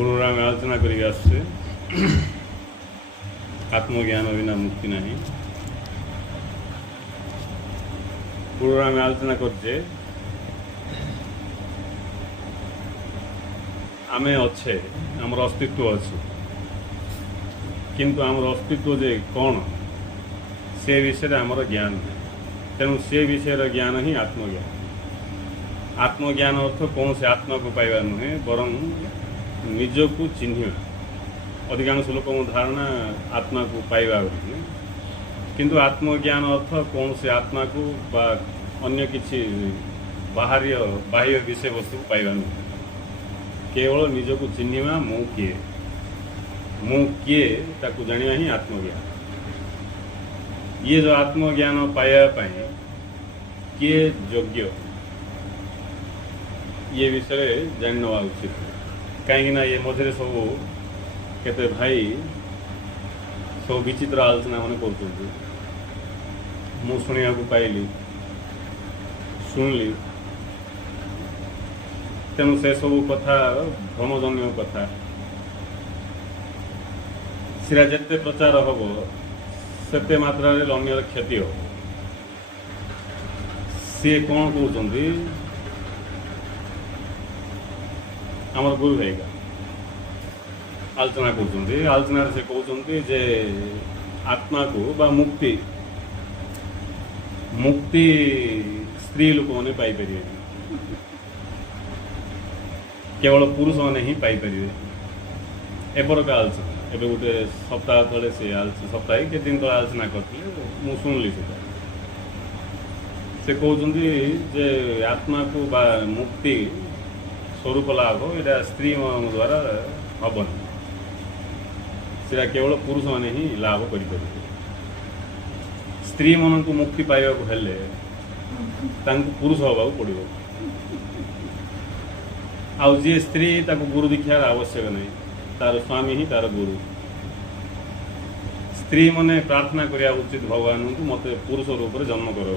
पूर्व आम आलोचना करी आत्मज्ञान बिना मुक्ति नहीं। पूर्व आम आलोचना करजे आमे अच्छे आमर अस्तित्व अच्छे किंतु आमर अस्तित्व जे कौन से विषय आमर ज्ञान है। तेणु से विषय ज्ञान ही आत्मज्ञान। आत्मज्ञान अर्थ कौन से आत्मा को पाइबा नुहे बरं निज को चिन्ह। अधिकांश लोक धारणा आत्मा को पाइबा बोली किंतु आत्मज्ञान अर्थ कौन से आत्मा को बा अन्य किसी बाह्य विषय वस्तु को पाइबा नुहे केवल निज को चिन्हवा मु किए ताकू जानिया ही आत्मज्ञान। ये जो आत्मज्ञान पाइबा किए योग्य ये विषय जानवा उचित। कहीं ये मझे सब केते भाई सब विचित्र आलोचना मैंने कर शुणा पाइली शुणली तेणु से सब कथा भ्रमजन्य कथा सीरा जिते प्रचार हम से मात्रा अन्यर क्षति हो। सी कौन कहते आमर गुरु भाईका आलोचना कर आलोचना से कहते जे आत्मा को बा मुक्ति मुक्ति स्त्री लोक मैंने पाइपर केवल पुरुष मैंने ही पाइपर। एपर का आलोचना एवं गोटे सप्ताह तले से सप्ताह के दिन तले आलोचना करते मुझे शुणिली से कहते जे आत्मा को बा मुक्ति स्वरूप लाभ यहाँ स्त्री मान द्वारा हेन से केवल पुरुष मैंने ही लाभ कर स्त्री मान को मुक्ति पाइबा हेले पुरुष हवा पड़ो। आउ जी स्त्री गुरु दीक्षार आवश्यक नहीं तार स्वामी ही तार गुरु। स्त्री मैंने प्रार्थना करिया उचित भगवान को मत पुरुष रूप में जन्म कर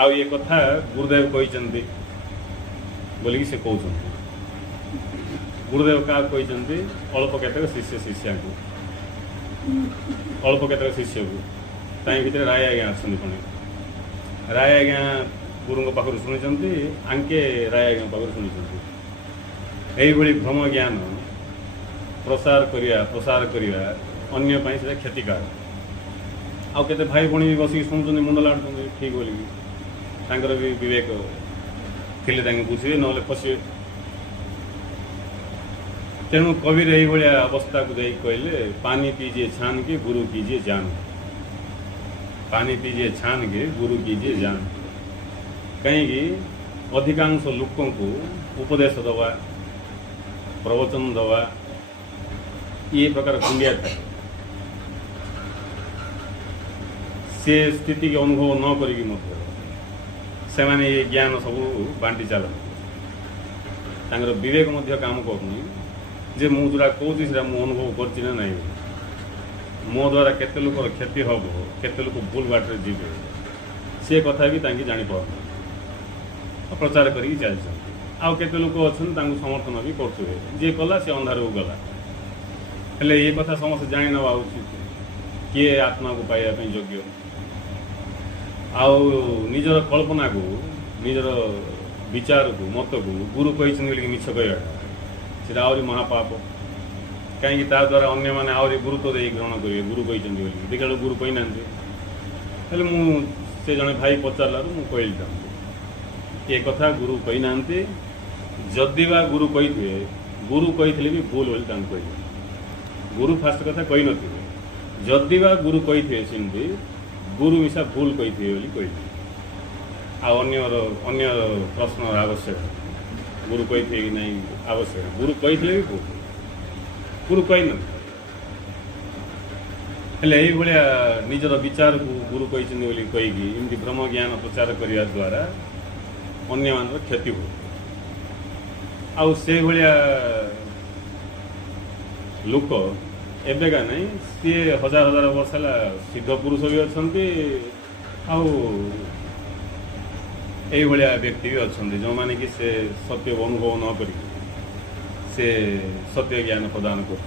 आउ ये कथा गुरुदेव कहते बोलिकी से कहते गुरुदेव क्या कहते अल्प केतक शिष्य शिष्या को अल्प केतक शिष्य को ताई भितर राय आज्ञा अच्छे पुणी राय आज्ञा गुरु पाखर शुणी आंके राय आज्ञा पाखर शुणी यही भ्रम ज्ञान प्रसार करिया अन्य से क्षतिकारक। आउ केते भाई भणी बसिक शुणुं मुंड लाड़ुं ठीक बोलिकी भी विवेक थिले बुझे ना फसवे। तेणु कबीर यही अवस्था को जाई कहले पानी पीजिए छान के गुरु कीजिए जान। पानी पीजिए छान के गुरु कीजिए जान। कहीं अधिकांश लोकों को उपदेश दवा प्रवचन दवा ये प्रकार कुंडिया था से स्थिति के अनुभव न करी से माने ये ज्ञान सब बांटी चलते विवेक काम करनी जे मु जोड़ा कहूँ से अनुभव करना ना मो द्वारा केते लोकर क्षति हम केते लोक भूल बाटे जीवे से कथा भी जापर प्रचार करी चलते। आउ केते लोक अच्छा समर्थन भी करुवे जी कला से अंधार को गला हेले ये कथा समस्त जाणी नवा उचित किए आत्मा को पाइबा योग्य। आउ निजर कल्पना को निजर विचार को मत को गुरु कहते मिछ कहवाटा से आहरी महापाप कहीं द्वारा अन्य मैंने आहरी गुरुत्व दे ग्रहण करेंगे गुरु कहते देखा गुरु कहना से जड़े भाई पचारू मुझे कहली ये कथा गुरु कहना जदि बा गुरु कही गुरु कही भी भूल बोली कहले गुरु फास्ट कथा कही न जदि बा गुरु कही सेमती गुरु मिशा भूल कही कहली अन्य प्रश्न आवश्यक गुरु कही कि नहीं आवश्यक गुरु कही भी भूल गुरु कही न निजर विचार को गुरु कहते कहीकि भ्रम ज्ञान प्रचार करने द्वारा अन्य मान क्षति हो। आउ से भाया लोक एवेका नहीं सी हजार हजार वर्ष है सिद्ध पुरुष भी अच्छा यही व्यक्ति भी अच्छा जो मैंने कि से सत्य अनुभव न कर से सत्य ज्ञान प्रदान कर।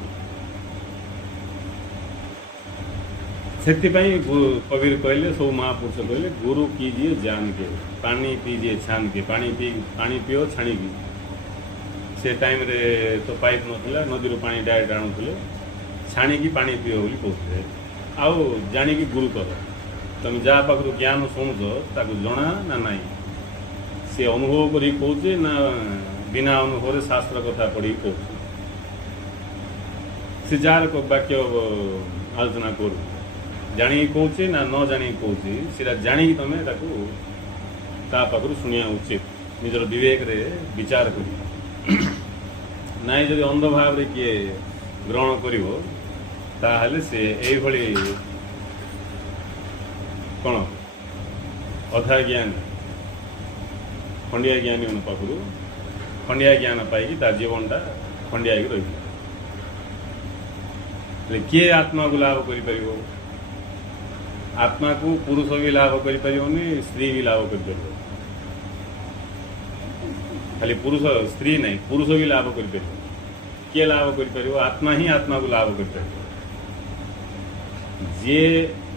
कबीर कहले सब महापुरुष कहले गुरु कीजिए जान के, पानी पीजिए छान के, पानी पिओ छाणी। से टाइम रे तो पाइप नथिला, नदी पानी डायरेक्ट आणुले, छाणी पानी पिओ बोली कहते। आउ जानिकी गुरु कर, तुम जहाँ पाखु ज्ञान शुणुच ताकू जना ना नाई, से अनुभव करी कहे ना बिना अनुभव शास्त्र कथा पढ़ी कहे, से जार वाक्य आलोचना करू जाणी कहे ना न जाणी कहे, सीटा जाणी तुम पाखु शुणा उचित, निजर विवेक रे विचार कर नाई। जदि अंध भाव रे किए ग्रहण करिवो ताहले से एई भली कौन अधा ज्ञान खंडिया ज्ञानी मन पाखु खंडिया ज्ञान पाई जीवनटा खंडिया रही। किए आत्मा को लाभ कर, आत्मा को पुरुष भी लाभ कर, स्त्री भी लाभ कर, खाली पुरुष स्त्री नहीं, पुरुष भी लाभ कर। किए लाभ कर? आत्मा ही आत्मा को लाभ कर। जे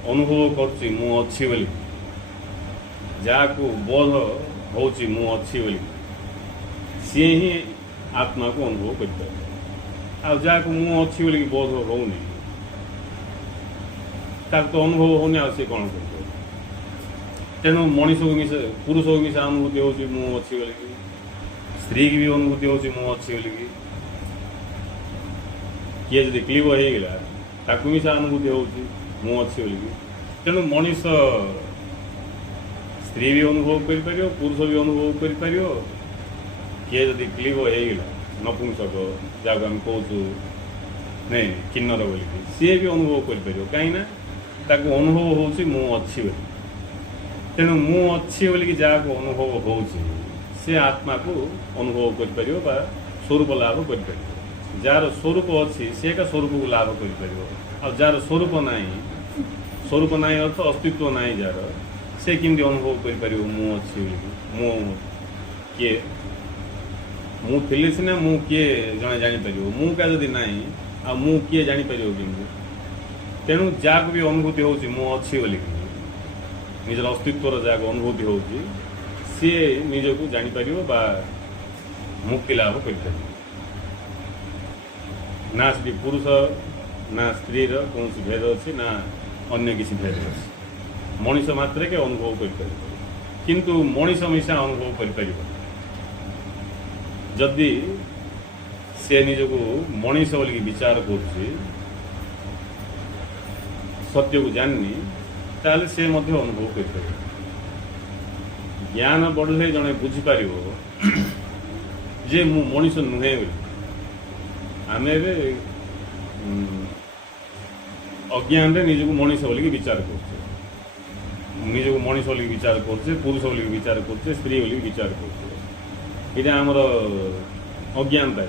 अनुभव कर मु अच्छी बोली, जहाँ को बोध हो मु अच्छी बोली, सी ही आत्मा को अनुभव कर। जहाँ को मु अच्छी बोली बोध होनी, तो अनुभव होनी, आ कौन कर? तेणु मनीष को मिशा, पुरुष को मिशा अनुभूति हो मु अच्छी बोली, स्त्री की भी अनुभूति हो मु अच्छी बोली। किए जब क्लीव होगा ताकू मिशा अनुभूति हो मु अच्छी बोलिकी। तेणु मनीष स्त्री भी अनुभव कर, पुरुष भी अनुभव कर। किए जदि क्लीव होगा नपुंसक, जहाँ आम कहूँ नहीं किन्नर बोलिकी, सी भी अनुभव कर कहीं ताकू अनुभव हो मु अच्छी बोली। तेणु मु अच्छी बोलिकी जहाँ को अनुभव हो से आत्मा को अनुभव कर स्वरूप लाभ कर। जार स्वरूप अच्छी से का स्वरूप को लाभ कर। जार स्वरूप ना अर्थ अस्तित्व ना, जार से किमती अनुभव कर मु अच्छी मु किए मु थी सीना मु किए जड़े जापर मु का जदि ना आ मु किए जापर कि। तेणु जहाँ को भी अनुभूति हो मु अच्छी बोली निजर अस्तित्वर जहाँ को अनुभूति हो सी निजक जापर बा मुक्ति लाभ कर। ना से पुरुष ना स्त्री कौन भेद अच्छी ना अन्य किसी भेद अच्छी, मनीष मात्र के अनुभव कर। किंतु मनीष मिशा अनुभव कर जदि से निजक मनीष बोलिकी विचार कर सत्य को जाननी ताले से मध्य अनुभव कर। ज्ञान बढ़ले जड़े बुझीपर जे मु मनीष नुहे बोली। आम अज्ञान रे निजक मनीष बोलिकी विचार कर, निजक मनीष बोलिकी विचार कर, पुरुष बोलिकी विचार कर, स्त्री बोलिकी विचार कर। ये आमर अज्ञानता।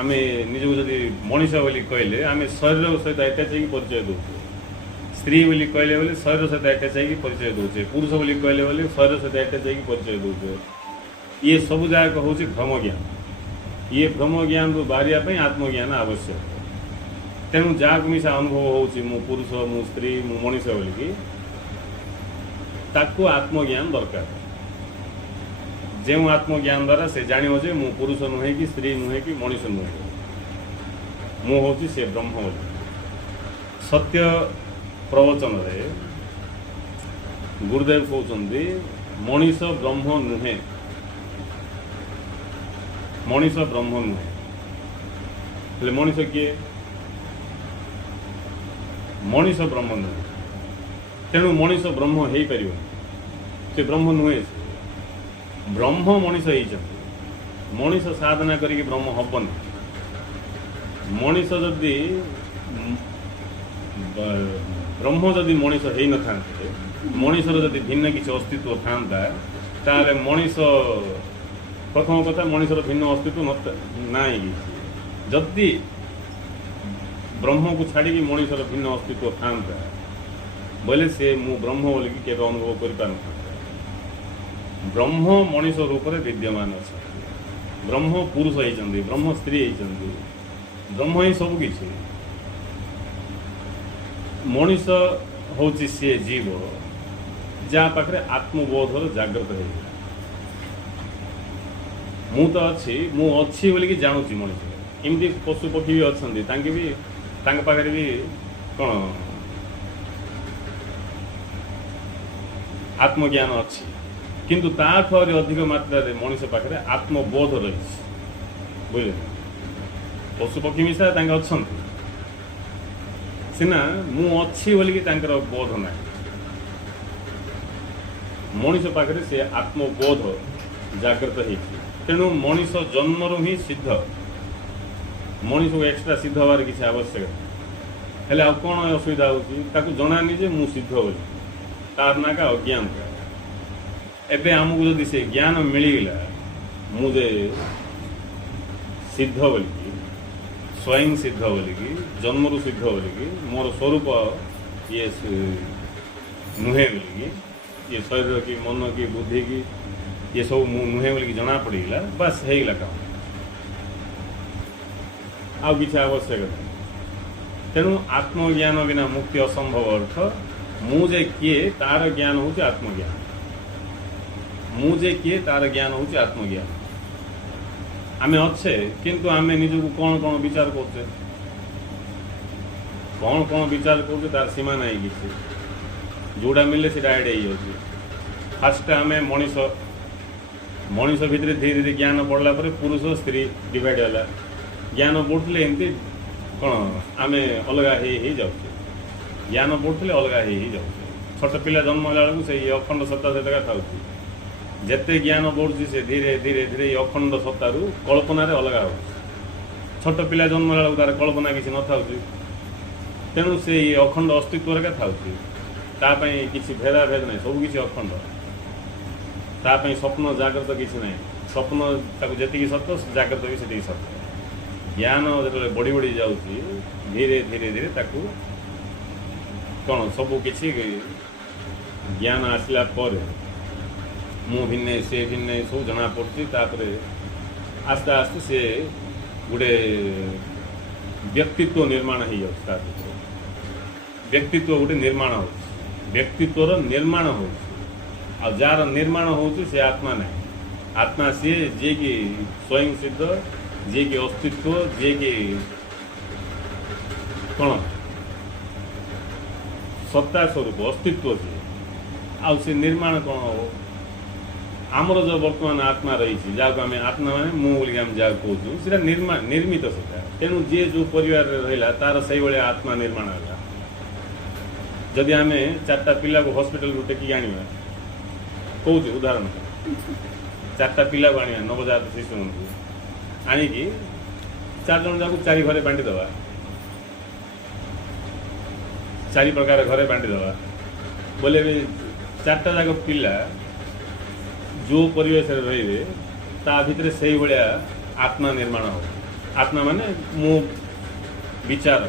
आम निजक जदि मनीष बोली कहले आम शरीर सहित अटैच होगी परिचय दूचे, स्त्री बोली कहले बोले शरीर सहित अटैच होगी परिचय दूचे, पुरुष बोली कहले बोले शरीर सहित अटैच होगी परिचय दूचे। ये सब जाक हूँ भ्रम ज्ञान। ये भ्रम ज्ञान रू बाहर आत्मज्ञान आवश्यक। तेणु जहाँ मिशा अनुभव हो मु पुरुष मु स्त्री मु मनीष बोलिकी ताकू आत्मज्ञान दरकार। जो आत्मज्ञान द्वारा से जान जे मु पुरुष नुहे कि स्त्री नुहे कि मनीष नुहे, मु हूँ से ब्रह्म बोली। सत्य प्रवचन रे गुरुदेव कहते मनीष ब्रह्म नुहे, मनीष ब्रह्म नुहे। मनीष किए? मनीष ब्रह्म नुहे। तेणु मनीष ब्रह्म हो पार से ब्रह्म नुहे, ब्रह्म मनीष हो। मनीष साधना करिक ब्रह्म हबनी। मनीष जदि ब्रह्म जदि मनीष हो न था, मनीषर जदि भिन्न किसी अस्तित्व था ताले मनीष प्रथम कथा मनीषर भिन्न अस्तित्व ना जदि ब्रह्म को छाड़ी मनीषर भिन्न अस्तित्व था बोले से मु ब्रह्म बोलिकी केवल अनुभव कर पार। ब्रह्म मनीष रूप से विद्यमान अच्छे। ब्रह्म पुरुष होइछन्ति ब्रह्म स्त्री होइछन्ति ब्रह्म ही सब किछि मनीष होउछि से जीव जा पाखरे आत्मबोध जागृत हो मु तो अच्छी मु अच्छी बोलिकी जानुची मनीष एमती पशु पक्षी भी अच्छी तांके भी तांके पाखरे भी कौन आत्मज्ञान अच्छी किंतु ताठू अधिक मात्रा मनीष पाखरे आत्मबोध रही बुझे पशु पक्षी मिशा तांके अच्छी सीना मु अच्छी बोलिकी तांकर बोध ना मनीष पाखरे से आत्मबोध जागृत हो तेणु मनीष जन्मरू ही सिद्ध मनीष को एक्सट्रा सिद्ध हबार किसी आवश्यक हेले आ कौन असुविधा होती जनानी जे मु सिद्ध बोली तार ना का अज्ञान एबे आमको जदि से ज्ञान मिलगला मुझे सिद्ध बोलिकी स्वयं सिद्ध बोलिकी जन्मरू सिद्ध बोलिकी मोर स्वरूप ये नुहे बोलिकी ये शरीर की मन की बुद्धि की ये सब नुहे बोलिकी जना पड़गला बस होगा काम आउ किसी आवश्यक नहीं तेणु आत्मज्ञान बिना मुक्ति असंभव अर्थ मुझे किए तार ज्ञान हूँ आत्मज्ञान मुझे किए तार ज्ञान हूँ आत्मज्ञान आमे अच्छे किंतु आमे निजक कौन कौन विचार करते कौन विचार करते तार सीमा नहीं किसी जोड़ा मिले से एड हो फास्ट आम मनीष मनीष भितर धीरे धीरे ज्ञान बढ़ला पर पुरुष स्त्री डिवाइड है ज्ञान बढ़ुले एमती कौन आम अलग हो जाऊे ज्ञान बढ़ुले अलग हो जाऊे छोट पिला जन्म बेलू से अखंड सत्ता से था जिते ज्ञान बढ़ुची से धीरे धीरे धीरे अखंड सत्तारू कल्पना अलग हो छोट पिला जन्म बेलू तार कल्पना किसी न था तेणु से अखंड अस्तित्व था किसी भेदाभेद नहीं सब किसी अखंड तापाई स्वप्न जागृत किसी ना स्वप्न जी सत्य जागृत भी से सत्य ज्ञान जो बढ़ी बढ़ी जाऊँगी धीरे धीरे धीरे ताकू कौन सब किसी ज्ञान आसला पर मु भिन्न से भिन्न सब जना पड़ी आस्ते आस्ते से गोटे व्यक्तित्व निर्माण हो व्यक्तित्व गोटे निर्माण हो व्यक्तित्वर निर्माण हो जार निर्माण हो आत्मा ना आत्मा सी जे कि स्वयं सिद्ध जे कि अस्तित्व जे कि कौन सत्ता स्वरूप अस्तित्व सी से निर्माण कौन हो आमर जो वर्तमान आत्मा रही जहाँ आम आत्मा मैंने मुझे आम जहाँ कहूँ से निर्मित से तेणु जी जो परिवार रहा तार से भाया आत्मा निर्माण है जदि आम चार्टा पिला को हॉस्पिटल टेकिक आने कौच उदाहरण चार्टा पिला को आने नवजात शिशु आणिकी 4 जन जाक 4 घरे बांटी दवा 4 प्रकार घरे बांटी दवा बोले 4टा जाक पिला जो परिवेश रे ता भितर से भाया आत्मा निर्माण हो आत्मा माने मु विचार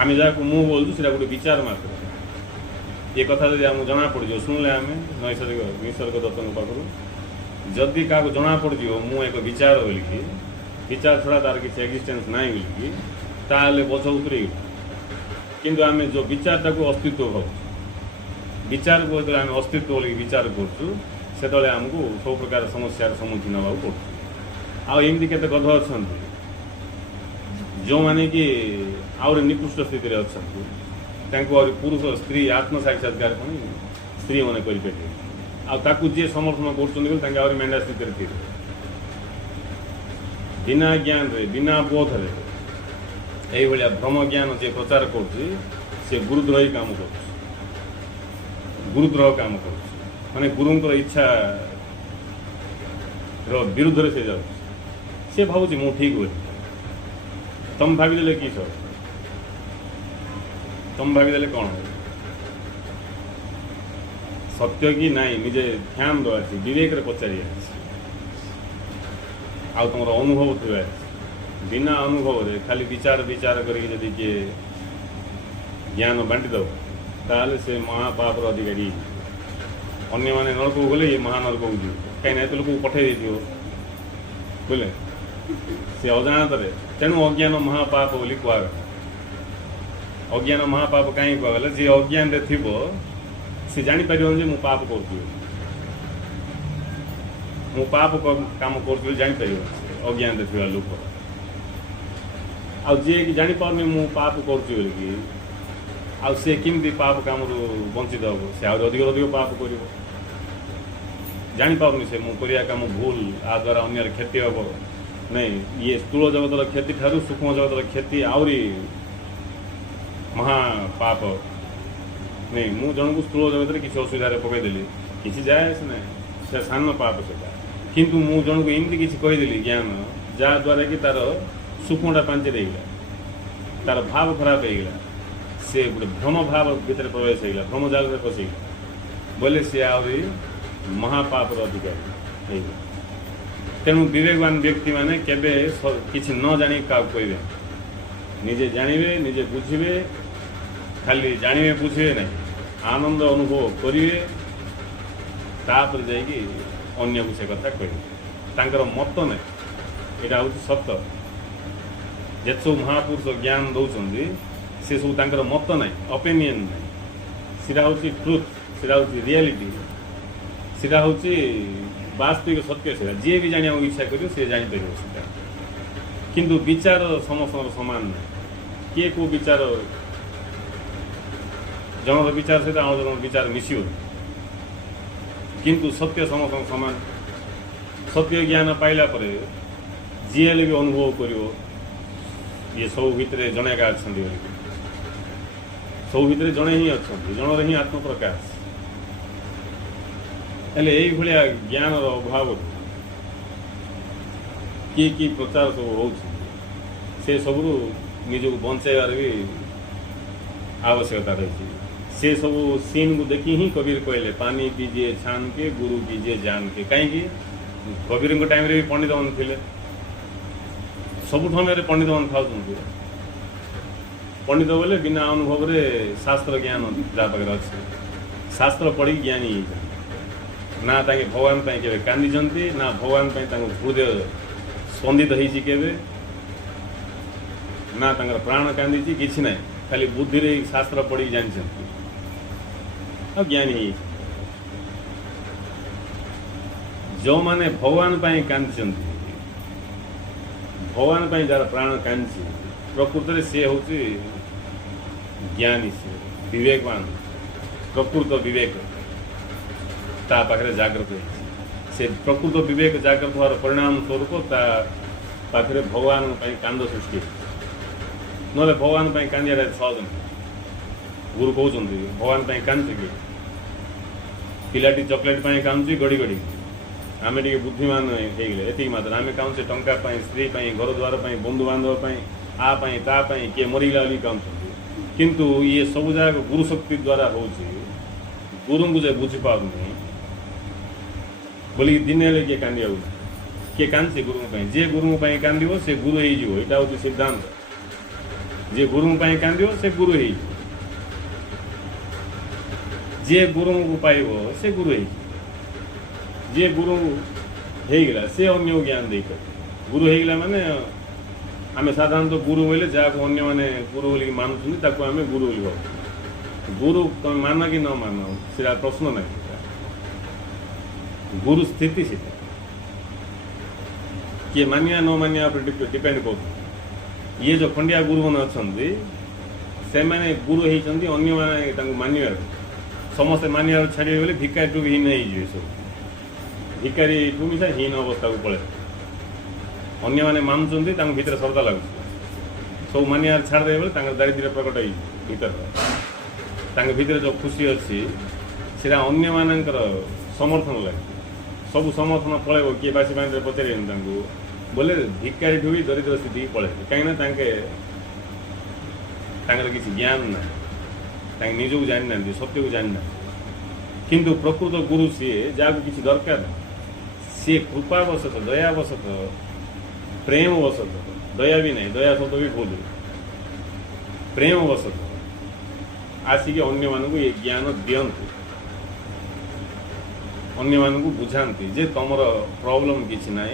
आम जहाँ मु बोलूँ से गोटे विचार मात्र ये कथा जब आमको जना पड़ शुणिले आम निसर्ग दत्त पाखु जदि क्या जना पड़ मु एक विचार बोलिकी विचार छड़ा तार किसी एक्जिस्टेंस ना बोलिकी ताले बोझ उतरे किंतु आम जो विचारटा को अस्तित्व भाव विचार को जो आम अस्तित्व बोलिकी विचार करते आमको सब प्रकार समस्यार सम्मुखीन होगा पड़ू आमती के गध अच्छा जो मैंने कि आउरी निकृष्ट स्थित अच्छा पुरुष स्त्री आत्म साक्षात्कार स्त्री मैंने करें आकु जी समर्थन कर मेंढा स्थित थे बिना ज्ञान रे बिना बोध रे ये भ्रम ज्ञान जे प्रचार कर गुरुद्रोही काम कर गुरुद्रोह काम कर माने गुरुंकर इच्छा विरुद्ध से जाऊँ सी भावुँ मु ठीक बोली तुम भागीदे कि तुम भागीदे कौन हो सत्य कि नाई निजे ध्यान दवा विवेक पचार आ तुम अनुभव थी बिना अनुभव रे खाली विचार विचार करी किए ज्ञान बांटी दब ताले से महापापर अधिकारी ଅନ୍ୟମାନେ ନରକକୁ ଗଲେ ଇଏ ମହାନରକକୁ ଯିବ, କାହିଁକିନା ଏତେ ଲୋକକୁ ପଠାଇ ଦେଇଥିବ ବୁଝିଲେ, ସେ ଅଜାଣତରେ। ତେଣୁ ଅଜ୍ଞାନ ମହାପାପ ବୋଲି କୁହାଗଲା। ଅଜ୍ଞାନ ମହାପାପ କାହିଁକି କୁହାଗଲା? ଯିଏ ଅଜ୍ଞାନରେ ଥିବ ସେ ଜାଣିପାରିବନି ଯେ ମୁଁ ପାପ କରୁଛି, ମୁଁ ପାପ କାମ କରୁଛି ବୋଲି ଜାଣିପାରିବନି ଅଜ୍ଞାନରେ ଥିବା ଲୋକ। ଆଉ ଯିଏକି ଜାଣିପାରୁନି ମୁଁ ପାପ କରୁଛି ବୋଲିକି, ଆଉ ସେ କେମିତି ପାପ କାମରୁ ବଞ୍ଚିତ ହେବ? ସେ ଆହୁରି ଅଧିକ ଅଧିକ ପାପ କରିବ। ଜାଣିପାରୁନି ସେ ମୁଁ କରିବା କାମ ଭୁଲ, ଆ ଦ୍ୱାରା ଅନ୍ୟର କ୍ଷତି ହେବ। ନାଇଁ, ଇଏ ସ୍ଥୂଳ ଜଗତର କ୍ଷତି ଠାରୁ ସୂକ୍ଷ୍ମ ଜଗତର କ୍ଷତି ଆହୁରି ମହାପାପ। ନାଇଁ, ମୁଁ ଜଣକୁ ସ୍ଥୂଳ ଜଗତରେ କିଛି ଅସୁବିଧାରେ ପକାଇଦେଲି, କିଛି ଯାଏ ଆସେ ନାହିଁ, ସେ ସାନ ପାପ ସେଟା। କିନ୍ତୁ ମୁଁ ଜଣକୁ ଏମିତି କିଛି କହିଦେଲି ଜ୍ଞାନ, ଯାହାଦ୍ୱାରା କି ତାର ସୂକ୍ଷ୍ମଟା ପାଞ୍ଚରେ ହେଇଗଲା, ତାର ଭାବ ଖରାପ ହେଇଗଲା, ସେ ଗୋଟେ ଭ୍ରମ ଭାବ ଭିତରେ ପ୍ରବେଶ ହେଇଗଲା, ଭ୍ରମ ଜାଲରେ ପଶିଗଲା, ବୋଲେ ସିଏ ଆହୁରି ମହାପାପର ଅଧିକାରୀ ହେଇଗଲା। ତେଣୁ ବିବେକବାନ ବ୍ୟକ୍ତିମାନେ କେବେ କିଛି ନ ଜାଣି କାହାକୁ କହିବେ, ନିଜେ ଜାଣିବେ, ନିଜେ ବୁଝିବେ, ଖାଲି ଜାଣିବେ ବୁଝିବେ ନାହିଁ, ଆନନ୍ଦ ଅନୁଭବ କରିବେ, ତାପରେ ଯାଇକି ଅନ୍ୟକୁ ସେ କଥା କହିବେ। ତାଙ୍କର ମତ ନାହିଁ, ଏଇଟା ହେଉଛି ସତ। ଯେତେ ସବୁ ମହାପୁରୁଷ ଜ୍ଞାନ ଦେଉଛନ୍ତି ସେ ସବୁ ତାଙ୍କର ମତ ନାହିଁ, ଅପିନିଅନ୍ ନାହିଁ, ସେଇଟା ହେଉଛି ଟ୍ରୁଥ୍, ସେଇଟା ହେଉଛି ରିଆଲିଟି, ସେଇଟା ହେଉଛି ବାସ୍ତବିକ ସତ୍ୟ। ସେଇଟା ଯିଏ ବି ଜାଣିବାକୁ ଇଚ୍ଛା କରିବ ସିଏ ଜାଣିପାରିବ ସେଇଟା। କିନ୍ତୁ ବିଚାର ସମସ୍ତଙ୍କର ସମାନ ନାହିଁ। କିଏ କେଉଁ ବିଚାର, ଜଣର ବିଚାର ସହିତ ଆଉ ଜଣର ବିଚାର ମିଶିବ, କିନ୍ତୁ ସତ୍ୟ ସମସ୍ତଙ୍କ ସମାନ। ସତ୍ୟ ଜ୍ଞାନ ପାଇଲା ପରେ ଯିଏ ହେଲେ ବି ଅନୁଭବ କରିବ ଇଏ ସବୁ ଭିତରେ ଜଣେ ଏକା ଅଛନ୍ତି ବୋଲି। ସବୁ ଭିତରେ ଜଣେ ହିଁ ଅଛନ୍ତି, ଜଣର ହିଁ ଆତ୍ମପ୍ରକାଶ। ହେଲେ ଏଇଭଳିଆ ଜ୍ଞାନର ଅଭାବରୁ କି ପ୍ରଚାର ସବୁ ହେଉଛି, ସେ ସବୁରୁ ନିଜକୁ ବଞ୍ଚାଇବାର ବି ଆବଶ୍ୟକତା ରହିଛି। ସେ ସବୁ ସିନ୍କୁ ଦେଖି ହିଁ କବିର କହିଲେ ପାନି ପିଜିଏ ଛାନ୍ କେ ଗୁରୁ କିଜିଏ ଜାନ୍ କେ। କାହିଁକି? କବିରଙ୍କ ଟାଇମ୍ରେ ବି ପଣ୍ଡିତମାନେ ଥିଲେ, ସବୁ ସମୟରେ ପଣ୍ଡିତମାନେ ଥାଉଛନ୍ତି। ପଣ୍ଡିତ ବୋଲେ ବିନା ଅନୁଭବରେ ଶାସ୍ତ୍ର ଜ୍ଞାନ ଯାହା ପାଖରେ ଅଛି, ଶାସ୍ତ୍ର ପଢ଼ିକି ଜ୍ଞାନୀ ହେଇଛନ୍ତି। ନା ତାଙ୍କେ ଭଗବାନ ପାଇଁ କେବେ କାନ୍ଦିଛନ୍ତି, ନା ଭଗବାନ ପାଇଁ ତାଙ୍କ ହୃଦୟ ସ୍ପନ୍ଦିତ ହେଇଛି କେବେ, ନା ତାଙ୍କର ପ୍ରାଣ କାନ୍ଦିଛି, କିଛି ନାହିଁ। ଖାଲି ବୁଦ୍ଧିରେ ଶାସ୍ତ୍ର ପଢ଼ିକି ଜାଣିଛନ୍ତି ଆଉ ଜ୍ଞାନୀ ହେଇଯାଇଛି। ଯେଉଁମାନେ ଭଗବାନ ପାଇଁ କାନ୍ଦିଛନ୍ତି, ଭଗବାନ ପାଇଁ ଯାହାର ପ୍ରାଣ କାନ୍ଦିଛି, ପ୍ରକୃତରେ ସିଏ ହେଉଛି ଜ୍ଞାନୀ, ସିଏ ବିବେକବାନ, ପ୍ରକୃତ ବିବେକ ତା ପାଖରେ ଜାଗ୍ରତ ହେଇଛି। ସେ ପ୍ରକୃତ ବିବେକ ଜାଗ୍ରତ ହେବାର ପରିଣାମ ସ୍ୱରୂପ ତା ପାଖରେ ଭଗବାନଙ୍କ ପାଇଁ କାନ୍ଦ ସୃଷ୍ଟି ହେଇଛି। ନହେଲେ ଭଗବାନ ପାଇଁ କାନ୍ଦିବାଟା ସହଜ ନୁହେଁ। ଗୁରୁ କହୁଛନ୍ତି ଭଗବାନ ପାଇଁ କାନ୍ଦୁଛି କି? ପିଲାଟି ଚକୋଲେଟ୍ ପାଇଁ କାନ୍ଦୁଛି ଗଡ଼ି ଗଡ଼ି, ଆମେ ଟିକେ ବୁଦ୍ଧିମାନ ହେଇଗଲେ ଏତିକି ମାତ୍ର ଆମେ କାନ୍ଦୁଛେ ଟଙ୍କା ପାଇଁ, ସ୍ତ୍ରୀ ପାଇଁ, ଘର ଦ୍ୱାର ପାଇଁ, ବନ୍ଧୁବାନ୍ଧବ ପାଇଁ, ଆ ପାଇଁ ତା ପାଇଁ, କିଏ ମରିଗଲା ବୋଲି କାନ୍ଦୁଛନ୍ତି। କିନ୍ତୁ ଇଏ ସବୁ ଯାକ ଗୁରୁ ଶକ୍ତି ଦ୍ୱାରା ହେଉଛି। ଗୁରୁଙ୍କୁ ଯେ ବୁଝିପାରୁନି ବୋଲିକି ଦିନେ ହେଲେ କିଏ କାନ୍ଦିବାକୁ, କିଏ କାନ୍ଦୁଛି ଗୁରୁଙ୍କ ପାଇଁ? ଯିଏ ଗୁରୁଙ୍କ ପାଇଁ କାନ୍ଦିବ ସେ ଗୁରୁ ହେଇଯିବ, ଏଇଟା ହେଉଛି ସିଦ୍ଧାନ୍ତ। ଯିଏ ଗୁରୁଙ୍କ ପାଇଁ କାନ୍ଦିବ ସେ ଗୁରୁ ହେଇଯିବ, ଯିଏ ଗୁରୁଙ୍କୁ ପାଇବ ସେ ଗୁରୁ ହେଇଯିବ। ଯିଏ ଗୁରୁ ହେଇଗଲା ସେ ଅନ୍ୟକୁ ଜ୍ଞାନ ଦେଇପାରିବ। ଗୁରୁ ହେଇଗଲା ମାନେ ଆମେ ସାଧାରଣତଃ ଗୁରୁ ବୋଇଲେ ଯାହାକୁ ଅନ୍ୟମାନେ ଗୁରୁ ବୋଲିକି ମାନୁଛନ୍ତି ତାକୁ ଆମେ ଗୁରୁ ବୋଲି ଭାବୁ। ଗୁରୁ ତମେ ମାନ କି ନ ମାନ ସେଟା ପ୍ରଶ୍ନ ନାହିଁ, ଗୁରୁ ସ୍ଥିତି ସେଟା କିଏ ମାନିବା ନ ମାନିବା ଉପରେ ଡିପେଣ୍ଡ କରୁଛି। ଇଏ ଯେଉଁ ଖଣ୍ଡିଆ ଗୁରୁମାନେ ଅଛନ୍ତି ସେମାନେ ଗୁରୁ ହେଇଛନ୍ତି ଅନ୍ୟମାନେ ତାଙ୍କୁ ମାନିବାର, ସମସ୍ତେ ମାନିବାର ଛାଡ଼ିବେ ବୋଲି ଭିକାରୀଠୁ ବି ହୀନ ହେଇଯିବେ। ସବୁ ଭିକାରୀଠୁ ମିଶା ହୀନ ଅବସ୍ଥାକୁ ପଳେଇବେ। ଅନ୍ୟମାନେ ମାନୁଛନ୍ତି ତାଙ୍କ ଭିତରେ ଶ୍ରଦ୍ଧା ଲାଗୁଛି, ସବୁ ମାନିବାର ଛାଡ଼ିଦେବେ ବୋଲି ତାଙ୍କର ଦାରିଦ୍ର୍ୟ ପ୍ରକଟ ହେଇଯିବ ଭିତରେ। ତାଙ୍କ ଭିତରେ ଯେଉଁ ଖୁସି ଅଛି ସେଇଟା ଅନ୍ୟମାନଙ୍କର ସମର୍ଥନ ଲାଗେ, ସବୁ ସମର୍ଥନ ପଳେଇବ। କିଏ ବାସି ପାଣିରେ ପଚାରିବେନି ତାଙ୍କୁ ବୋଲେ ଭିକାରୀଠୁ ବି ଦରିଦ୍ର ସ୍ଥିତିକି ପଳେଇବେ। କାହିଁକିନା ତାଙ୍କର କିଛି ଜ୍ଞାନ ନାହିଁ, ତାଙ୍କେ ନିଜକୁ ଜାଣିନାହାନ୍ତି, ସତ୍ୟକୁ ଜାଣିନାହାନ୍ତି। କିନ୍ତୁ ପ୍ରକୃତ ଗୁରୁ ସିଏ ଯାହାକୁ କିଛି ଦରକାର ନାହିଁ, ସିଏ କୃପାବଶତଃ, ଦୟାବଶତଃ, ପ୍ରେମବଶତଃ, ଦୟା ବି ନାହିଁ, ଦୟା ଶବ୍ଦ ବି ଭୁଲ, ପ୍ରେମବଶତଃ ଆସିକି ଅନ୍ୟମାନଙ୍କୁ ଏ ଜ୍ଞାନ ଦିଅନ୍ତୁ। अन्य मानक बुझाती जे तुम प्रॉब्लम किसी ना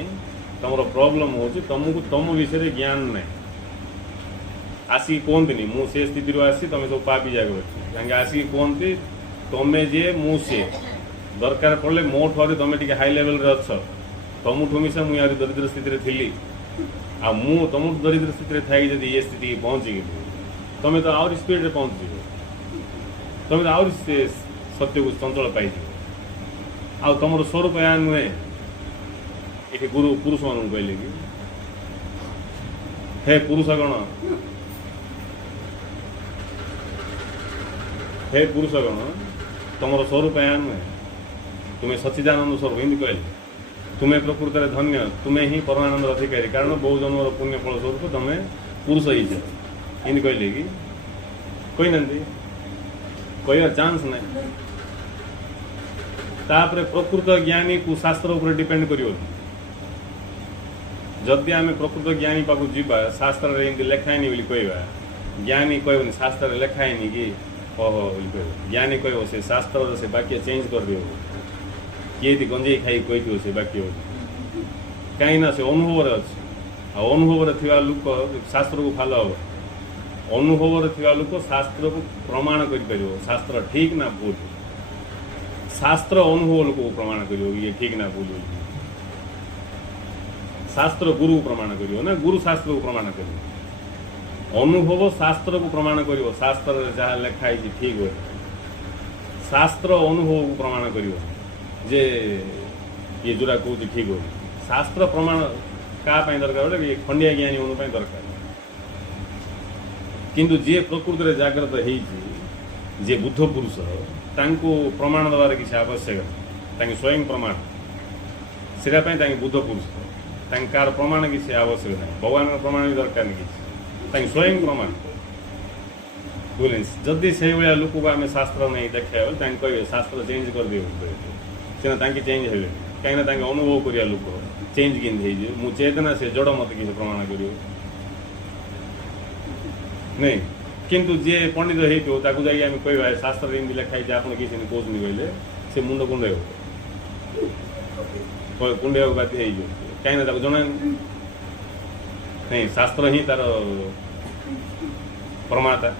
तुम प्रॉब्लम हो तुमको तुम विषय ज्ञान ना आसिक कहते मुझे स्थित आसी तुम सब पापी जगह अच्छे आसिक कहते तुम्हें जे मुझे दरकार पड़े मो ठू तुम टे हाई लेवल रे अच्छ तुमठू मिसा मुझे दरिद्र स्थित थी आ तुम दरिद्र स्थित थी जब ये स्थिति पहुँची तुम्हें तो आहरी स्पीड रे पहुँच तुम तो आहरी सत्य को चंचल पाई आ तुम स्वरूप या नुहे ये गुरु पुरुष मान कहले कि हे पुरुषगण हे पुरुषगण तुम स्वरूप या नुहे तुम्हें सच्चिदानंद स्वरूप हिंदी कहले तुम्हें प्रकृत में धन्य तुम्हें ही परमानंद अधिकारी कारण बहु जन्म पुण्य फल स्वरूप तुम्हें पुरुष ही हिंदी कहले कि कही ना कह चांस ना तापर प्रकृत ज्ञानी को शास्त्र उपर डिपेंड कर जदि आम प्रकृत ज्ञानी पाक जीवा शास्त्र लिखाएनि बोली कहवा ज्ञानी कहनी शास्त्र लिखाएनि कि ओहो बोली कह ज्ञानी कह से शास्त्र से वाक्य चेंज कर दियो किए गंजे खाई कही से वाक्य कहीं से अनुभव अच्छे अनुभव थी लोक शास्त्र को फॉलो हम अनुभव थी लोक शास्त्र को प्रमाण कर शास्त्र ठीक ना भूल शास्त्र अनुभव लोक प्रमाण कर ये ठीक ना भूल शास्त्र गुरु को प्रमाण कर ना गुरु शास्त्र को प्रमाण कर अनुभव शास्त्र को प्रमाण कर शास्त्र जहाँ लिखाई ठीक हो शास्त्र अनुभव को प्रमाण कर जे ये जोरा कहूँ ठीक हो शास्त्र प्रमाण क्या दरकार बोले खंडिया ज्ञानी होने दरकार किंतु जे प्रकृति में जागृत होजे बुद्ध पुरुष तांको प्रमाण दबार किसी आवश्यक स्वयं प्रमाण से बुद्ध पुरुष तार प्रमाण किसी आवश्यक नहीं भगवान प्रमाण भी दरकार नहीं स्वयं प्रमाण बुझे जदि से भाया लोक को आम शास्त्र नहीं देखा कहे शास्त्र चेंज कर दिए सीना चेंज हे कहीं अनुभव करिया लोक चेंज कि मु चेतना से जड़ मत किसी प्रमाण कर नहीं किंतु जे पंडित हो कह शास्त्र एमती लिखाई आप किसी कहते कहले से मुंड कुंडे कुंडे बाध्य कहीं जना नहीं शास्त्र ही तार प्रमाता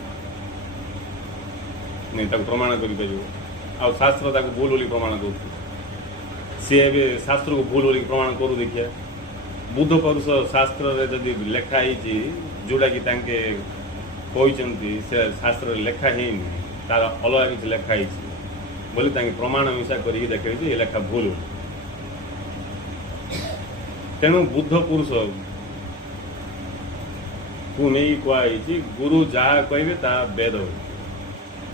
नहीं प्रमाण कर शास्त्र भूल बोली प्रमाण कर सी शास्त्र को भूल बोली प्रमाण करू देखिए बुद्ध पुरुष शास्त्र जदि लिखाई जोटा कि कहते से शास्त्र लिखाही तार अलग किसी लिखाई बोले प्रमाण मिशा कर देखे ये लेखा भूल तेणु बुद्ध पुरुष को नहीं कहुई गुरु जहाँ कहे ता वेद हो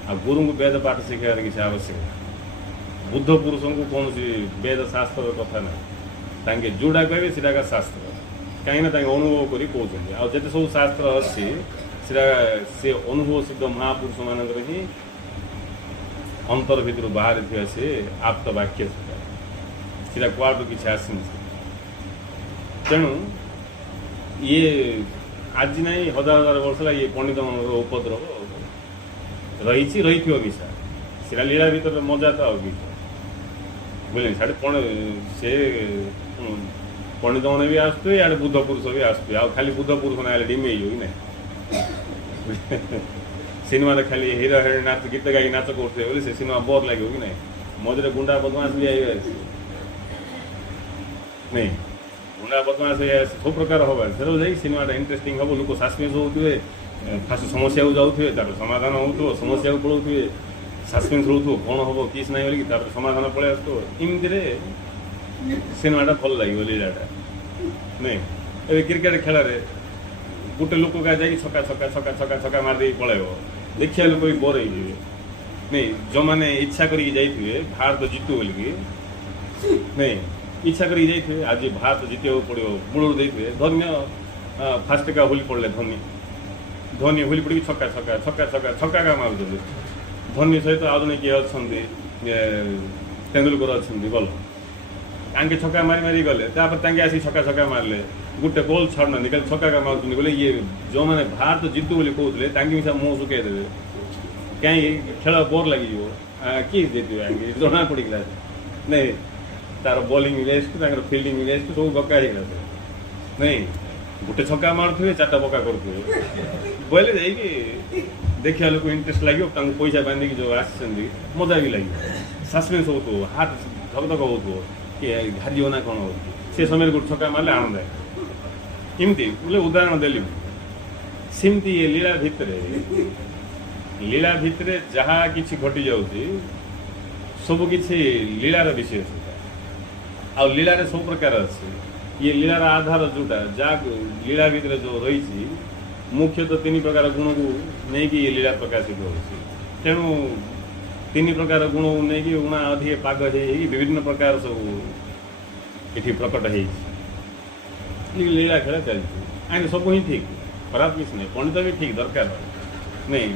आ गुरु को वेद पाठ शिखार किसी आवश्यक बुद्ध पुरुषों को कौन सी वेद शास्त्र कथा ना जोड़ा कहे सीटा शास्त्र कहीं अनुभव कर कहते आते सब शास्त्र अच्छी से अनुभव सिद्ध महापुरुष मान ही अंतर भितर बाहर थी से आप्त वाक्य सीटा कुआड़ किसी आसनी तेणु ये आज ना हजार हजार वर्ष ये पंडित मान उपद्रव रही मिशा सीटा लीला भर मजा तो आगे बुझे साढ़े से पंडित मैंने भी आसुए इे बुद्ध पुरुष भी आसुए आ खाली बुद्ध पुरुष ना डिमे हो कि ना सिनेमा खाली हिरो हिरोइन नाच गीत गाई नाच करते बोले से सिनेमा बोर लगे कि ना मझे गुंडा बदमाश भी आई नहीं गुंडा बदमाश सब प्रकार हवा से सिनेमा इंटरेस्टिंग हम लोग सस्पेंस होते फास्ट समस्या को जाऊे समाधान हो समस्या को पढ़ाऊे सस्पेंस रोथो कौन हम किस ना बोलिकी समाधान पलि आसमती सिनेमाटा भल लगे लीलाटा नहीं ए क्रिकेट खेल गोटे लोक का जा छक्का छक्का छक्का छक्का छक्का मारदे पलैब देखिए लोक भी बोर हो नहीं जो मैंने इच्छा करी भारत जीतु बोलिकी नहीं इच्छा करी जाइए आज भारत जीत पड़ो मूलर देते धन्य फास्ट का होली पड़े धोनी होली पड़ी छक्का छक्का छक्का छक्का छक्का का मारुଛନ୍ତି धोनी सहित आज जड़े किए अच्छा तेंदुलकर अच्छा भल तांके छक्का मारी मारी गले आसी छक्का छक्का मारे गोटे बॉल छाड़ना खाली छक्का का मारुଛନ୍ତି बोले ये जो मैंने भारत जीतु बोली कहते मिसा मुँह शुकईदेवे कहीं खेल बोर लगे किए जीत जना पड़ा ନାଇଁ ତାର ବୋଲିଂ ରେଷ୍ଟ ତାଙ୍କର ଫିଲ୍ଡିଂ ରେଷ୍ଟ ସବୁ ବକା ହେଇଗଲା ନାଇଁ ଗୋଟେ ଛକା ମାରୁଥିବେ 4ଟା ବକା କରୁଥିବେ ବୋଇଲେ ଯାଇକି ଦେଖିବା ଲୋକ ଇଣ୍ଟରେଷ୍ଟ ଲାଗିବ ତାଙ୍କୁ ପଇସା ବାନ୍ଧିକି ଯେଉଁ ଆସିଛନ୍ତି ମଜା ବି ଲାଗିବ ସସ୍ପେନ୍ସ ହେଉଥିବ ହାତ ଧକଧକ ହେଉଥିବ କି ହାରିଯିବ ନା କ'ଣ ହେଉଛି ସେ ସମୟରେ ଗୋଟେ ଛକା ମାରିଲେ ଆନନ୍ଦ ଏମିତି ବୋଲେ ଉଦାହରଣ ଦେଲି ସେମିତି ଏ ଲୀଳା ଭିତରେ ଯାହା କିଛି ଘଟି ଯାଉଛି ସବୁ କିଛି ଲୀଳାର ବିଷୟ ଆଉ ଲୀଳାରେ ସବୁ ପ୍ରକାର ଅଛି ଇଏ ଲୀଳାର ଆଧାର ଯେଉଁଟା ଯାହା ଲୀଳା ଭିତରେ ଯେଉଁ ରହିଛି ମୁଖ୍ୟତଃ 3 ପ୍ରକାର ଗୁଣକୁ ନେଇକି ଏ ଲୀଳା ପ୍ରକାଶିତ ହେଉଛି ତେଣୁ 3 ପ୍ରକାର ଗୁଣକୁ ନେଇକି ଉଣା ଅଧିକ ପାଗ ହେଇକି ବିଭିନ୍ନ ପ୍ରକାର ସବୁ ଏଠି ପ୍ରକଟ ହେଇଛି ଲୀଳା ଖେଳ ଚାଲିଛି ଆଇନ ସବୁ ହିଁ ଠିକ୍ ଖରାପ କିଛି ନାହିଁ ପଣ୍ଡିତ ବି ଠିକ୍ ଦରକାର ନାଇଁ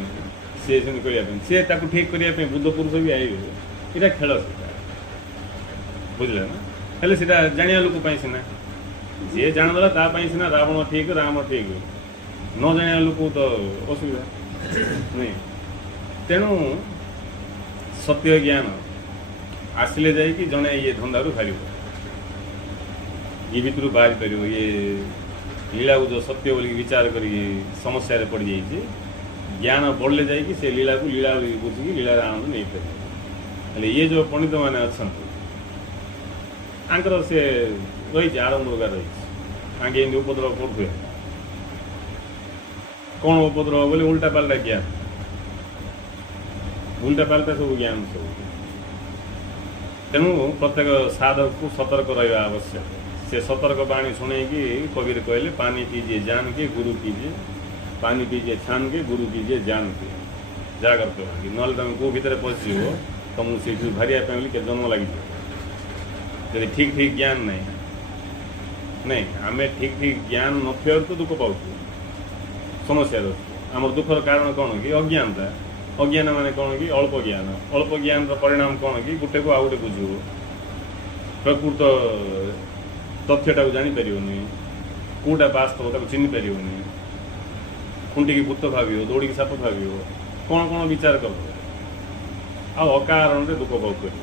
ସେ ସେମିତି କରିବା ପାଇଁ ସେ ତାକୁ ଠିକ୍ କରିବା ପାଇଁ ବୁଦ୍ଧ ପୁରୁଷ ବି ଆଇବେ ଏଇଟା ଖେଳ ସେଟା ବୁଝିଲେ ନା ହେଲେ ସେଇଟା ଜାଣିବା ଲୋକ ପାଇଁ ସିନା ଯିଏ ଜାଣିଦେଲା ତା ପାଇଁ ସିନା ରାବଣ ଠିକ୍ ରାମ ଠିକ୍ ନ ଜାଣିବା ଲୋକ ତ ଅସୁବିଧା ନାଇଁ ତେଣୁ ସତ୍ୟ ଜ୍ଞାନ ଆସିଲେ ଯାଇକି ଜଣେ ଇଏ ଧନ୍ଦାରୁ ବାହାରିବ ଏ ଭିତରୁ ବାହାରି ପାରିବ ଇଏ ଲୀଳାକୁ ଯେଉଁ ସତ୍ୟ ବୋଲିକି ବିଚାର କରିକି ସମସ୍ୟାରେ ପଡ଼ିଯାଇଛି ଜ୍ଞାନ ବଢ଼ିଲେ ଯାଇକି ସେ ଲୀଳାକୁ ଲୀଳା ବୁଝିକି ଲୀଳାର ଆନନ୍ଦ ନେଇପାରିବ ହେଲେ ଇଏ ଯେଉଁ ପଣ୍ଡିତମାନେ ଅଛନ୍ତି ତାଙ୍କର ସେ ରହିଛି ଆରମ୍ଭ ରହିଛି ତାଙ୍କେ ଏମିତି ଉପଦ୍ରବ କରୁଥିବେ କ'ଣ ଉପଦ୍ରବ ବୋଲେ ଉଲ୍ଟା ପାଲ୍ଟା ଜ୍ଞାନ ଉଲ୍ଟା ପାଲ୍ଟା ସବୁ ଜ୍ଞାନ ସବୁ ତେଣୁ ପ୍ରତ୍ୟେକ ସାଧକକୁ ସତର୍କ ରହିବା ଆବଶ୍ୟକ ସେ ସତର୍କ ବାଣୀ ଶୁଣେଇକି କବିରେ କହିଲେ ପାନି ପିଜିଏ ଜାନ के गुरु कीजिए पानी पिजिए छान के गुरु कीजिए जान के ଜାଗ୍ରତ କି ନହେଲେ ତୁମେ କେଉଁ ଭିତରେ ପଶିଯିବ ତୁମକୁ ସେଇଠୁ ବାହାରିବା ପାଇଁ ବୋଲି କେତେ ଜନ୍ମ ଲାଗିଯିବ ଯଦି ଠିକ୍ ଜ୍ଞାନ ନାହିଁ ନାଇଁ ଆମେ ଠିକ୍ ଜ୍ଞାନ ନଥିବାରୁ ତ ଦୁଃଖ ପାଉଛୁ ସମସ୍ୟାର ଆମର ଦୁଃଖର କାରଣ କ'ଣ କି ଅଜ୍ଞାନତା ଅଜ୍ଞାନ ମାନେ କ'ଣ କି ଅଳ୍ପ ଜ୍ଞାନର ପରିଣାମ କ'ଣ କି ଗୋଟେକୁ ଆଉ ଗୋଟେ ବୁଝିବ ପ୍ରକୃତ ତଥ୍ୟଟାକୁ ଜାଣିପାରିବନି କେଉଁଟା ବାସ୍ତବ ତାକୁ ଚିହ୍ନି ପାରିବନି ଖୁଣ୍ଟିକି ଭୂତ ଭାବିବ ଦୌଡ଼ିକି ସାପ ଭାବିବ କ'ଣ ବିଚାର କରିବ ଆଉ ଅକାରଣରେ ଦୁଃଖ ଭୋଗ କରିବ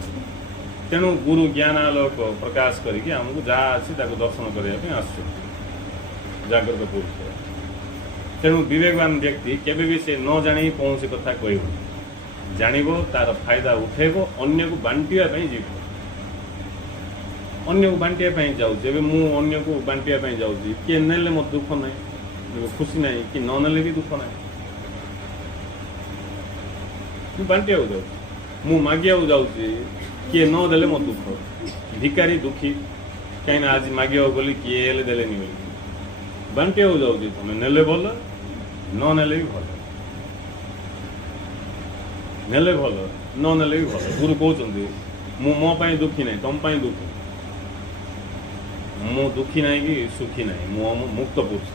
ତେଣୁ ଗୁରୁ ଜ୍ଞାନ ଆଲୋକ ପ୍ରକାଶ କରିକି ଆମକୁ ଯାହା ଅଛି ତାକୁ ଦର୍ଶନ କରିବା ପାଇଁ ଆସୁଛନ୍ତି ଜାଗ୍ରତ ପୁରୁଷ ତେଣୁ ବିବେକବାନ ବ୍ୟକ୍ତି କେବେ ବି ସେ ନ ଜାଣି କୌଣସି କଥା କହିବ ଜାଣିବ ତାର ଫାଇଦା ଉଠେଇବ ଅନ୍ୟକୁ ବାଣ୍ଟିବା ପାଇଁ ଯିବ ଅନ୍ୟକୁ ବାଣ୍ଟିବା ପାଇଁ ଯାଉଛି ଏବେ ମୁଁ ଅନ୍ୟକୁ ବାଣ୍ଟିବା ପାଇଁ ଯାଉଛି କିଏ ନେଲେ ମୋର ଦୁଃଖ ନାହିଁ ଖୁସି ନାହିଁ କି ନ ନେଲେ ବି ଦୁଃଖ ନାହିଁ ମୁଁ ବାଣ୍ଟିବାକୁ ଯାଉଛି ମୁଁ ମାଗିବାକୁ ଯାଉଛି କିଏ ନ ଦେଲେ ମୋ ଦୁଃଖ ଭିକାରୀ ଦୁଃଖୀ କାହିଁକିନା ଆଜି ମାଗିବାକୁ ଗଲି କିଏ ହେଲେ ଦେଲେନି ବୋଲି ବାଣ୍ଟିବାକୁ ଯାଉଛି ତୁମେ ନେଲେ ଭଲ ନ ନେଲେ ବି ଭଲ ନେଲେ ଭଲ ନ ନେଲେ ବି ଭଲ ଗୁରୁ କହୁଛନ୍ତି ମୁଁ ମୋ ପାଇଁ ଦୁଃଖୀ ନାହିଁ ତମ ପାଇଁ ଦୁଃଖୀ ମୁଁ ଦୁଃଖୀ ନାହିଁ କି ସୁଖୀ ନାହିଁ ମୁଁ ମୁକ୍ତ ପୁରୁଷ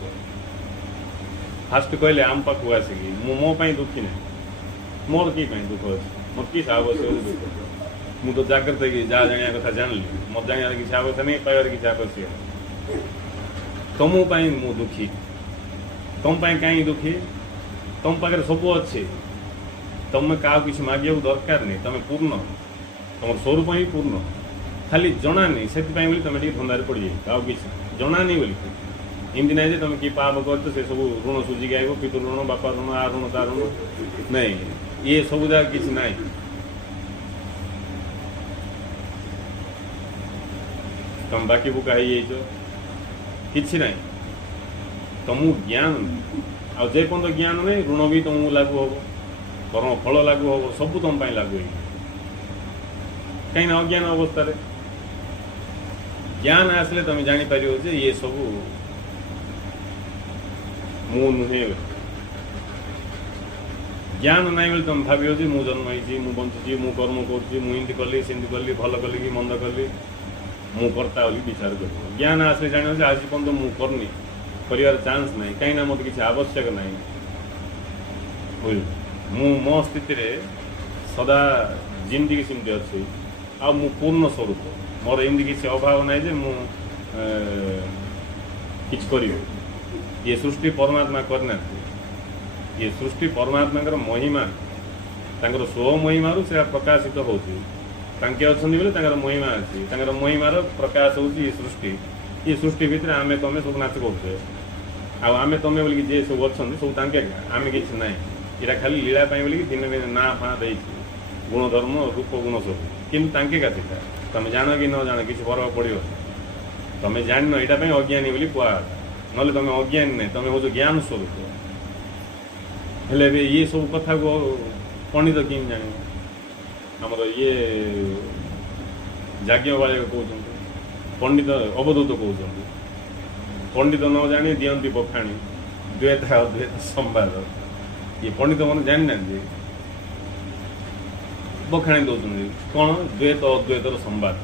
ଫାଷ୍ଟ କହିଲେ ଆମ ପାଖକୁ ଆସିକି ମୁଁ ମୋ ପାଇଁ ଦୁଃଖୀ ନାହିଁ ମୋର କି ପାଇଁ ଦୁଃଖ ଅଛି ମୋର କି ଆବଶ୍ୟକ ଦୁଃଖ ମୁଁ ତ ଜାଗ୍ରତ ହେଇକି ଯାହା ଜାଣିବା କଥା ଜାଣିଲି ମୋର ଜାଣିବାର କିଛି ଆବଶ୍ୟକ ନାହିଁ ପାଇବାର କିଛି ଆବଶ୍ୟକ ତମ ପାଇଁ ମୁଁ ଦୁଃଖୀ ତମ ପାଇଁ କାହିଁକି ଦୁଃଖୀ ତମ ପାଖରେ ସବୁ ଅଛି ତମେ କାହାକୁ କିଛି ମାଗିବାକୁ ଦରକାର ନାହିଁ ତମେ ପୂର୍ଣ୍ଣ ତମର ସ୍ୱରୂପ ହିଁ ପୂର୍ଣ୍ଣ ଖାଲି ଜଣାନି ସେଥିପାଇଁ ବୋଲି ତମେ ଟିକେ ଧନ୍ଦାରେ ପଡ଼ିଯାଇଛ ଆଉ କିଛି ଜଣାନି ବୋଲି ଏମିତି ନାହିଁ ଯେ ତମେ କି ପାପ କରିଛ ସେ ସବୁ ଋଣ ସୁଝିକି ଆଇବ ପିତୃ ଋଣ ବାପା ଋଣ ଆ ଋଣ ତା ଋଣ ନାଇଁ ଇଏ ସବୁ ଯାକ କିଛି ନାହିଁ ତମେ ବାକି ବୁକା ହେଇଯାଇଛ କିଛି ନାହିଁ ତମକୁ ଜ୍ଞାନ ଆଉ ଯେପର୍ଯ୍ୟନ୍ତ ଜ୍ଞାନ ନାହିଁ ଋଣ ବି ତମକୁ ଲାଗୁ ହବ କର୍ମ ଫଳ ଲାଗୁ ହବ ସବୁ ତମ ପାଇଁ ଲାଗୁ ହେଇଯିବ କାହିଁକିନା ଅଜ୍ଞାନ ଅବସ୍ଥାରେ ଜ୍ଞାନ ଆସିଲେ ତମେ ଜାଣିପାରିବ ଯେ ଇଏ ସବୁ ମୁଁ ନୁହେଁ ଜ୍ଞାନ ନାହିଁ ବୋଲି ତମେ ଭାବିବ ଯେ ମୁଁ ଜନ୍ମ ହେଇଛି ମୁଁ ବଞ୍ଚିଛି ମୁଁ କର୍ମ କରୁଛି ମୁଁ ଏମିତି କଲି ସେମିତି କଲି ଭଲ କଲି କି ମନ୍ଦ କଲି ମୁଁ କର୍ତ୍ତା ବୋଲି ବିଚାର କରିବ ଜ୍ଞାନ ଆସିଲେ ଜାଣିବ ଯେ ଆଜି ପର୍ଯ୍ୟନ୍ତ ମୁଁ କରିନି କରିବାର ଚାନ୍ସ ନାହିଁ କାହିଁକିନା ମୋତେ କିଛି ଆବଶ୍ୟକ ନାହିଁ ବୁଝିଲ ମୁଁ ମୋ ସ୍ଥିତିରେ ସଦା ଯେମିତିକି ସେମିତି ଅଛି ଆଉ ମୁଁ ପୂର୍ଣ୍ଣ ସ୍ୱରୂପ ମୋର ଏମିତି କିଛି ଅଭାବ ନାହିଁ ଯେ ମୁଁ କିଛି କରିବି ଇଏ ସୃଷ୍ଟି ପରମାତ୍ମା କରିନାହାନ୍ତି ଇଏ ସୃଷ୍ଟି ପରମାତ୍ମାଙ୍କର ମହିମା ତାଙ୍କର ସ୍ୱ ମହିମାରୁ ସେଟା ପ୍ରକାଶିତ ହେଉଛି तांके अछंती बोले तांकर महिमा अछि तांकर महिमार प्रकाश होउची सृष्टि ये सृष्टि भितर आमे तमे सब नाच करछे आ आमे तमे बोली जे सब अछंती सब तांके आमे किछ नाही इरा खाली लीला पाई बोली दिन दिन ना फा देइछि गुण धर्म रूप गुण सब किंतु तांके काथिता तमे जानो कि न जानो किछ फरक पड़ियो तमे जान न एटा पे अज्ञानी बोली कुआ नले तमे अज्ञानी नै तमे हो जो ज्ञान स्वरूप हेले भी ये सब कथा को पंडित किन जाने हमर ये जाज्ञ वाले कहते पंडित अवधूत कहते पंडित न जानी दियंती बखाणी द्वैत अद्वैत संवाद ये पंडित मैंने जानी ना बखाणी दौरान कौन द्वैत अद्वैतर संवाद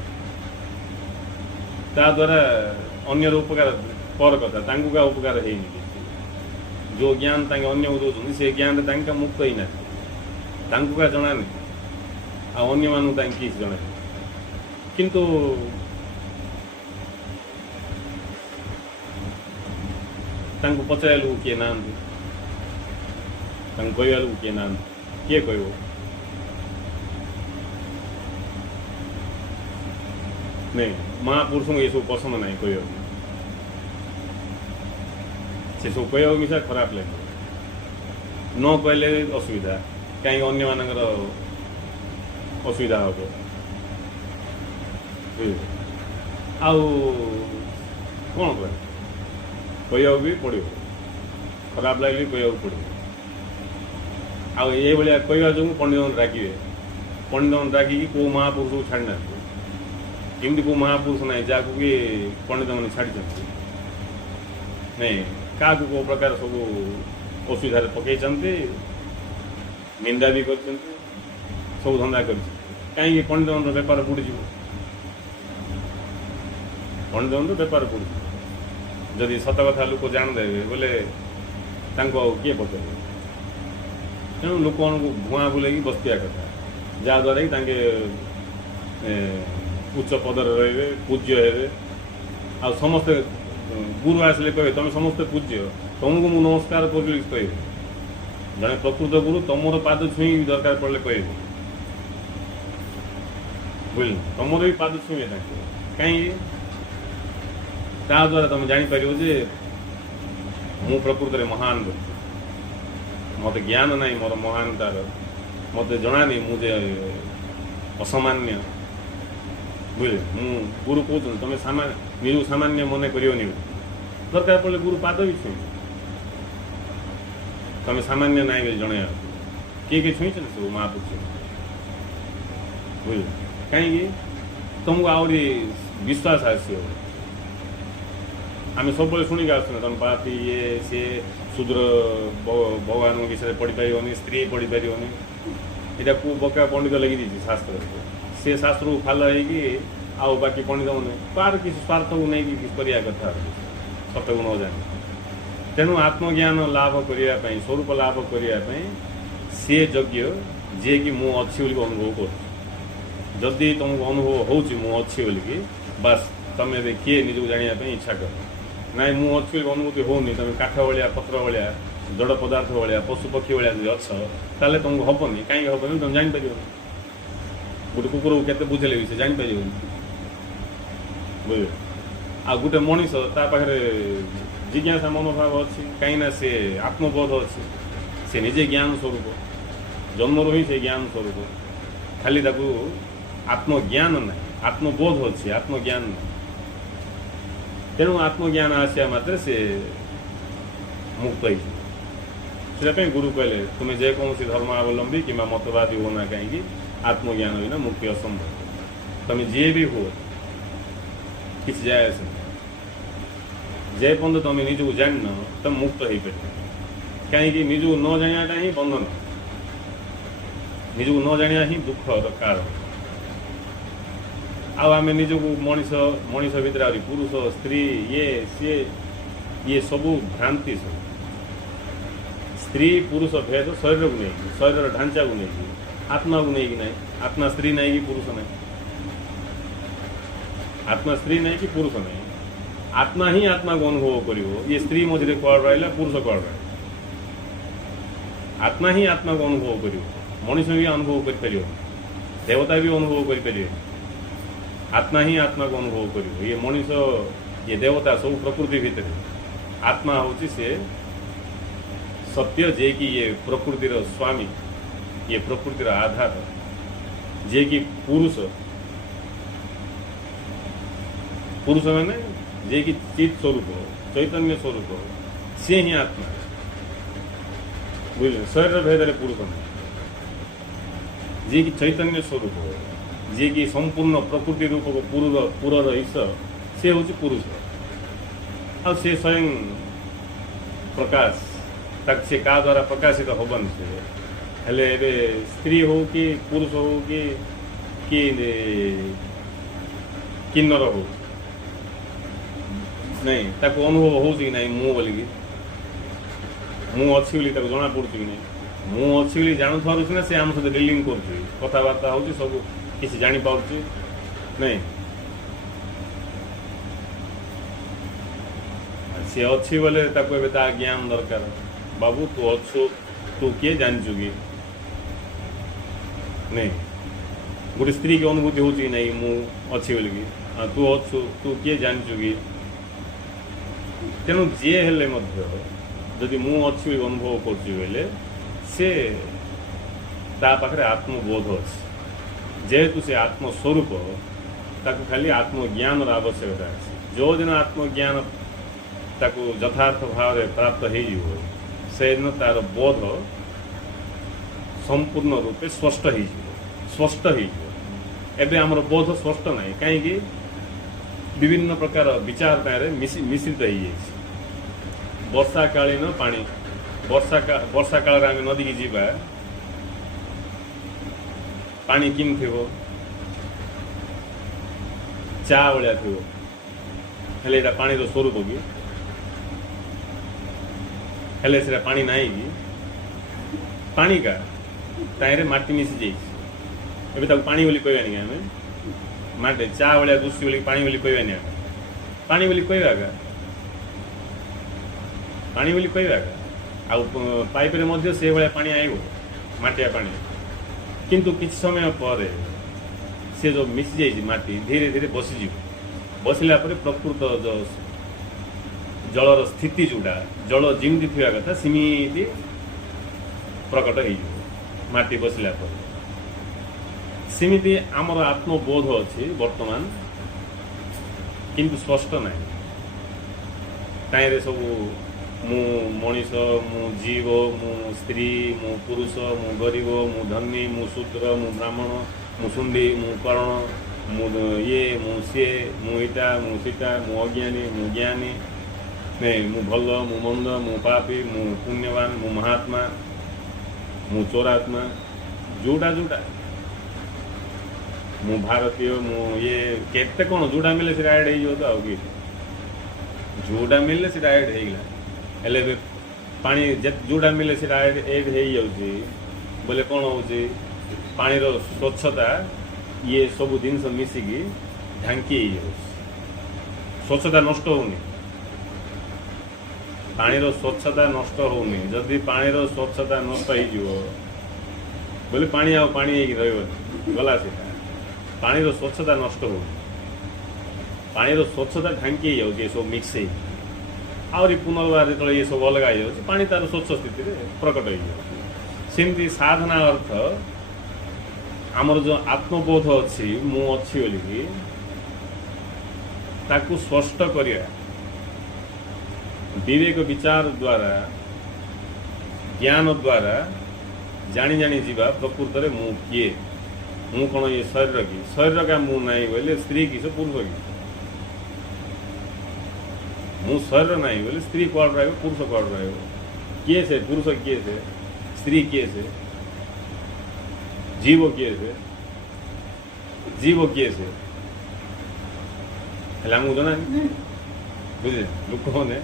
ता द्वारा अन्य उपकार पर कथा तांकु का उपकार है जो ज्ञान तांके अन्य को दौरान से ज्ञान तांका मुक्त ही ना तांकु का जना नहीं आ अन्य मानु तांके किस जना किंतु तांकु पचायलु किए नांदी तांकु कहवालु किए नांदी किए कहबो नहीं महापुरुषों को ये सब पसंद नहीं कहवा से सब कहवा मिसा खराब लगे न कहले असुविधा कहीं अन्य मानकर असुविधा हम आउ कौन कह कहवा भी पड़ो खराब लगे कहवा पड़ो आउ ये भाया कहवा जो पंडित मैंने रागिए पंडित मैंने रागिकी कौ महापुरुष को छाड़ना एमती को महापुरुष ना जहाँ कि पंडित मैंने छाड़ी नहीं क्या कौ प्रकार सब असुविधा पकई निंदा भी कर सब धंदा कर कहीं पंडित मन बेपार बुड़ीज पंडित मन बेपार बुड़ी जदि सत कथा लोक जानदेवे बोले किए पचार तेणु लोक भुआ बुले बसतिया कथा जहाँद्वारा कि उच्च पदर रे पूज्य हे आ समस्ते गुरु आसले कहे तुम समस्ते पूज्य तुमको मु नमस्कार कर कहे जड़े प्रकृत गुरु तुमर पाद छुई दरकार पड़े कहे बुझल तुमर भी पाद छुए कहीं द्वारा तुम जापर जे मु प्रकृत में महान मत ज्ञान ना मोर महानतार मत जना नहीं मुझे असामान्य बुझे मु गुरु कहते तुम निज सामान्य मन कर दरकार पड़े गुरु पाद भी छुई तुम सामान्य ना जन किए छुई सब महापुरुष बुझे कहीं तुमको आहरी विश्वास आसो आम सब शुणिक आसना तुम पापी ये सी शूद्र भगवान विषय पढ़ी पार स्त्री पढ़ी पार यहाँ को बका पंडित लगी शास्त्र से शास्त्र को फाल हो बाकी पंडित मैंने तार किसी स्वार्थ को नहीं करा कथा सत को न जाने तेणु आत्मज्ञान लाभ करने स्वरूप लाभ करने सी यज्ञ जी कि मु अच्छी अनुभव कर जदि तुमको अनुभव होगी बास तुम किए निज को जानापी इच्छा कर ना मु अच्छी अनुभूति होनी तुम काठ भाया पत्र भाया जड़ पदार्थ भाया पशु पक्षी भाया जो अच्छ ताले तुमको हेनी कहीं हेनी तुम जापर गोटे कुकुर को केते बुझेले भी से जापर बुझे आ गोटे मनीष पाखे जिज्ञासा मनोभाव अच्छी कहीं से आत्मबोध अच्छी से निजे ज्ञान स्वरूप जन्मर ही से ज्ञान स्वरूप खाली आत्मज्ञान ना आत्मबोध अच्छी आत्मज्ञान ना तेणु आत्मज्ञान आसिया मात्र से मुक्त होता गुरु कहले तुम्हें जेकोसी धर्मावलंबी कि मतवादी होना कहीं आत्मज्ञान बिना मुक्ति असंभव तुम जे भी हो किसी जाए जे पर्यटन तुम निज को जान तुम मुक्त हो पार कहीं निज को न जानाटा ही बंधन निज को न जाना ही दुख कारण आम निज को मनीष भर पुरुष स्त्री ये सबू भ्रांति सब स्त्री पुरुष भेद शरीर को नहीं शरीर ढांचा को नहीं आत्मा को नहीं कि नहीं आत्मा स्त्री नहीं कि पुरुष नहीं आत्मा स्त्री नहीं कि पुरुष नहीं आत्मा ही आत्मा को अनुभव कर ये स्त्री मझे कड़ रहा पुरुष कड़ रहा आत्मा ही आत्मा को अनुभव कर मनीष भी अनुभव कर देवता भी अनुभव करें आत्मा ही आत्मा को अनुभव कर ये मनीष ये देवता सब प्रकृति भितर आत्मा हूँ से सत्य जे कि ये प्रकृतिर स्वामी ये प्रकृतिर आधार जे कि पुरुष पुरुष मैंने जे कि चित स्वरूप चैतन्य स्वरूप से ही आत्मा बुझे शरीर भेद पुरुष जे कि चैतन्य स्वरूप जे कि संपूर्ण प्रकृति रूप को पुरर ईश्वर से हूँ पुरुष आ से स्वयं प्रकाश तक से का द्वारा प्रकाशित होबन से हेले एबे स्त्री हो कि पुरुष हो कि किन्नर हो नहीं ताको अनुभव हो कि नहीं मु बोली मु अच्छी बोली ताको जना पड़ुची कि नहीं मु अच्छी बोली जानू था ना से आम सहित डिलिंग कर कथबार्ता हो सब किसी जानी पाउची नहीं सी अच्छी बोले ताको एबे ता ज्ञान दरकार बाबू तू अच्छु तू किए जानचु कि नहीं गोटे स्त्री की अनुभूति हो नहीं मु अच्छी बोलिकी तू अच्छु तू किए जानचु कि तेणु जी हेले जदि मु अच्छी अनुभव करे से ता पाखे आत्मबोध अच्छे जेहेतु से आत्मस्वरूप ताकू खाली आत्मज्ञान आवश्यकता अच्छे जो दिन आत्मज्ञान ताकू यथार्थ भाव प्राप्त हो से दिन तार बोध संपूर्ण रूपे स्पष्ट हो एबे आमर बोध स्पष्ट ना कहीं विभिन्न प्रकार विचारधारा मिश्रित हो वर्षा कालीन पानी वर्षा काल आम नदी की जीवा पानी किम थी चा भाया थी हेले पानी स्वरूप कि हेले से पानी ना कि पानी का ताइरे माटी मिसी जाइए पानी बोली कहवानी आम माटे चा भाया दूसरी बोली पानी बोली कहवानी पानी बोली कहवा पानी बोली कहवा आउ पाइप से भाया पानी आईब मटिया पानी किंतु किसी समय पर से जो मिसी जाइए माटी धीरे धीरे बसीज बसला प्रकृत जो जलर स्थिति जोटा जल जमी थी कथा सेमती प्रकट होटी बसला सेमती आमर आत्मबोध अच्छी वर्तमान किंतु स्पष्ट ना ताइरे सब मु मनीष मु जीव मु स्त्री मु पुरुष मु गरीब मु धनी मु शूद्र मु ब्राह्मण मु सुंडी मु कर्ण मु ये मु सी मु इटा मु सीटा मु अज्ञानी मु ज्ञानी नहीं मु भल मु मंद मु पापी मु पुण्यवान मु महात्मा मु चोरात्मा जोटा जोटा मु भारतीय मु ये केते कौन जोटा मिले से ऐड हो तो आउ कि जोटा मिले से ऐड हो हेले पानी जोटा मिले से ऐड हो बोले कौन हो पानी स्वच्छता ये सब जिनस मिसिकी ढांकी स्वच्छता नष्ट होनी पानी स्वच्छता नष्ट होनी जदि पानी स्वच्छता नष्ट हो बोले पानी आ पानी गला से पानी स्वच्छता नष्ट हो पानी स्वच्छता ढांकी ये सब मिक्स आहरी पुनर्वार जो ये सब अलग हो पानी तार स्वच्छ स्थिति प्रकट होमती साधना अर्थ आमर जो आत्मबोध अच्छी मु अच्छी बोलिकी ताकू स्पष्ट करिया विवेक विचार द्वारा ज्ञान द्वारा जानी जानी जीवा प्रकृत में मु किए मु कौन ये शरीर का मु नहीं बोले स्त्री की से पुरुष की मु शरीर नहीं बोले स्त्री कौन रहे पुरुष कौन रहे किए से पुरुष किए से स्त्री किए से जीव किए से आमको जना बुझे लोक मैंने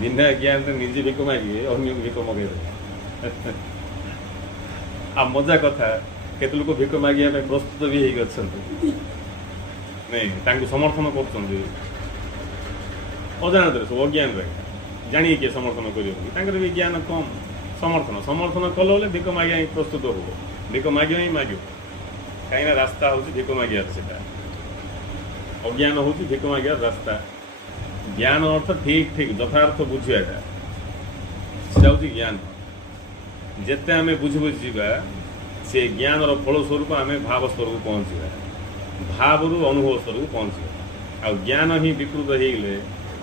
बिना ज्ञान निजे भिक मागे अन्य भिक मगे आ मजा कथा केत लोक भिक मागे प्रस्तुत भी नहीं समर्थन कर अजाणत सब अज्ञान जाणी किए समर्थन कर भी ज्ञान कम समर्थन कल भिक मागे प्रस्तुत हो भिक माग ही माग कहीं रास्ता हूँ भिक मागियार से अज्ञान हूँ भिक मागियार रास्ता ज्ञान अर्थ ठीक ठीक यथार्थ बुझाटा से हूँ ज्ञान जिते आम बुझी बुझी से ज्ञान फलस्वरूप आम भाव स्तर को पहुँचा भाव रु अनुभव स्तर को पहुँचा आ ज्ञान ही विकृत हो गले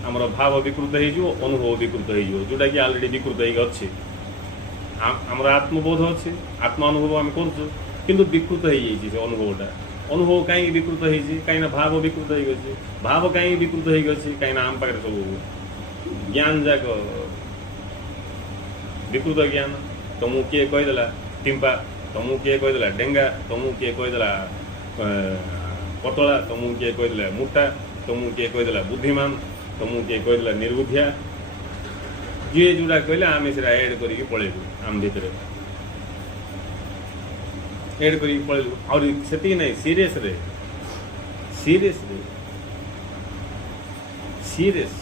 आमर भाव विकृत हो अनुभव विकृत हो जोटा कि ऑलरेडी विकृत अच्छे आमर आत्मबोध अच्छे आत्मा अनुभव आम कर विकृत हो अनुभवटा अनुभव कहीं विकृत हो कहीं भाव विकृत हो भाव कहीं विकृत हो कहीं आम पाखे सब ज्ञान जाक विकृत ज्ञान तुमको किए कहीदेला टिंपा तुमको किए कहीदेला डेंगा तुमको किए कहीदेला पतला तुमको किए कहीदेला मोटा तुमको किए कहीदेला बुद्धिमान तुमको किए कहीदेला निर्बुद्धिया जी जोटा कहले आम से एड करके पलैलु आम भितर एड कर पलैलु और से नहीं सीरीयस रे सीरीयस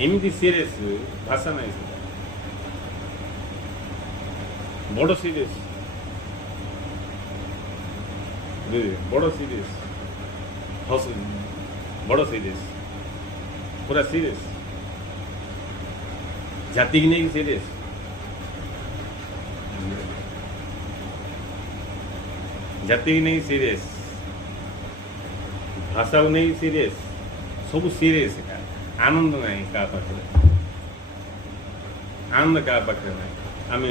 एमती सीरीयस भाषा नहीं से बड़ सीरीयस बड़ सीरीयस हस बड़ सीरीयस पूरा सीरीयस जाति की नहीं सीरीयस जाति की नहीं सीरीयस भाषा को नहीं सीरीयस सब सीरीयस आनंद नहीं का पाखे आनंद का पाखे नहीं आम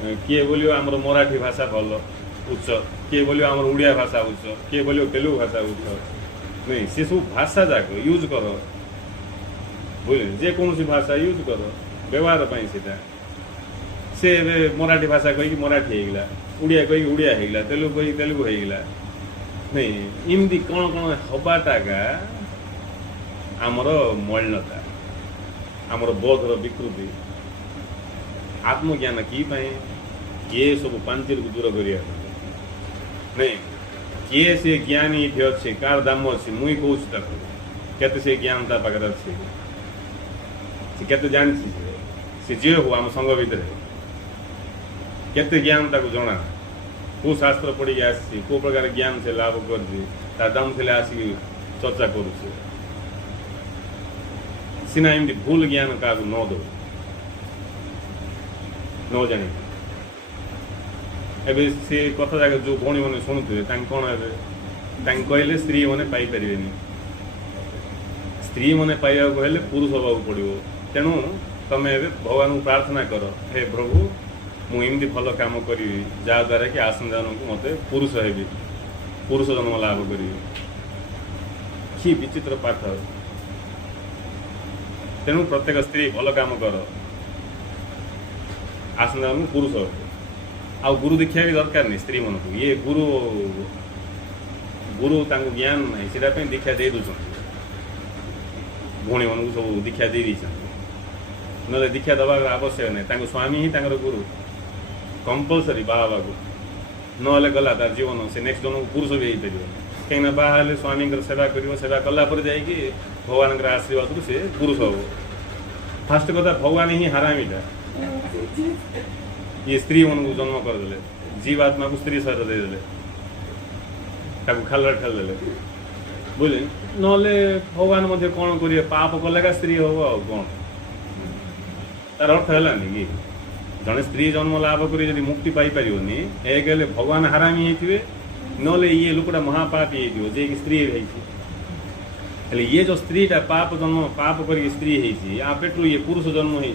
किए बोलियो आमर मराठी भाषा भल उच्च किए बोलियो आमर उड़िया भाषा उच्च किए बोलियो तेलुगु भाषा उच्च नहीं से सब भाषा जाक यूज कर बुझे जेकोसी भाषा यूज कर व्यवहार से मराठी भाषा कहीकि मराठी होगा उड़िया कहीकि उड़िया होगा तेलुगु कहीकि तेलुगु होगा नहीं इमती कौन कौन हबाटा आमर मलिनता आमर बोधर विकृति आत्मज्ञान कि किए सब पांचि को दूर कर नहीं किए से ज्ञानी ये अच्छे कार दाम अच्छे मुई कहूँ केते से ज्ञान ता पाखे अच्छे केते जानसी से जे हो आम संघ भितर केते ज्ञान ताको जना को शास्त्र पढ़ी आसी को प्रकार ज्ञान से लाभ कर दाम थे आसिक चर्चा करुचे सीना एमती भूल ज्ञान क्या न दो न जानी एबे से कथा जाक जो भौणी मैंने शुणुवे कौन कहले स्त्री मैंने पाइपर स्त्री मैंने पाइबा हेल्ले पुरुष हवा पड़ो तेणु तमें भगवान को प्रार्थना कर हे प्रभु मुझे भल कम करी जहाद्वारा कि आसन जन को मत पुरुष हेबी पुरुष जन्म लाभ करी कि विचित्र पाठ तेणु प्रत्येक स्त्री भल कम कर आसन जन को पुरुष आ गुरु दीक्षा भी दरकार नहीं स्त्री मन को ये गुरु गुरु ज्ञान ना से दीक्षा दे दूसरी भौणी मन को सब दीक्षा दे ना दीक्षा दबार आवश्यक नहीं स्वामी ही गुरु कंपलसरी बाहा को ना गला तार जीवन से नेक्स्ट जन को पुरुष भी हो पार कहीं बाहर स्वामी सेवा कर सेवा कलापर जा भगवान आशीर्वाद से पुरुष हम फास्ट कथा भगवान ही हरामीटा ये स्त्री मन को जन्म करदे जीवात्मा को स्त्री शरीर देदेले खाल ठेलदे बुझे ना भगवान मध्य कौन करेंगे पाप कले स्त्री हम आ कौन तार अर्थ है कि जड़े स्त्री जन्म लाभ कर मुक्ति पाइपर एक भगवान हरामी होते ना ये लोकटा महापापी जे कि स्त्री है ये जो स्त्रीटा पाप जन्म पाप कर स्त्री है आ पेट्रो ये पुरुष जन्म है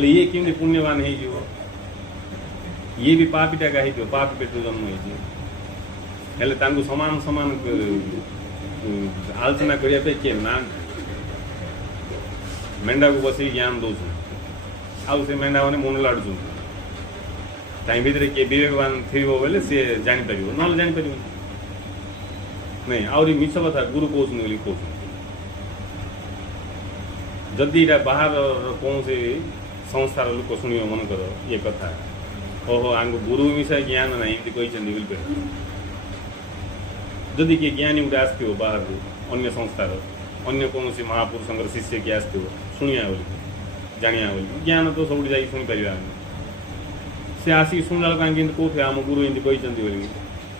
ये केमती पुण्यवान हो ये भी पापीटा का हो पापी पेट्रो जन्म हो समान समान आलोचना करने किए ना मेंढा को बस ज्ञान दौर आउ से मेंढा मैंने मन लाड़ू ताई भितर किए विवेकवान थी बोले सी जापर ना जापर नहीं आहरी मिछ कथा गुरु कहते कहते जदि बाहर कौन संस्थार लोक शुण मनकर ये कथा ओहो आम गुरु मिसा ज्ञान ना एमती कहते जदि किए ज्ञानी गोटे आसो बाहर अन्य संस्थार अन्य कौन महापुरुष शिष्य किए आसो शुणिया बोली जानिया बोली ज्ञान तो सब जा शुणी पार से आसिक शुणला कहीं कौन आम गुरु इमती कहते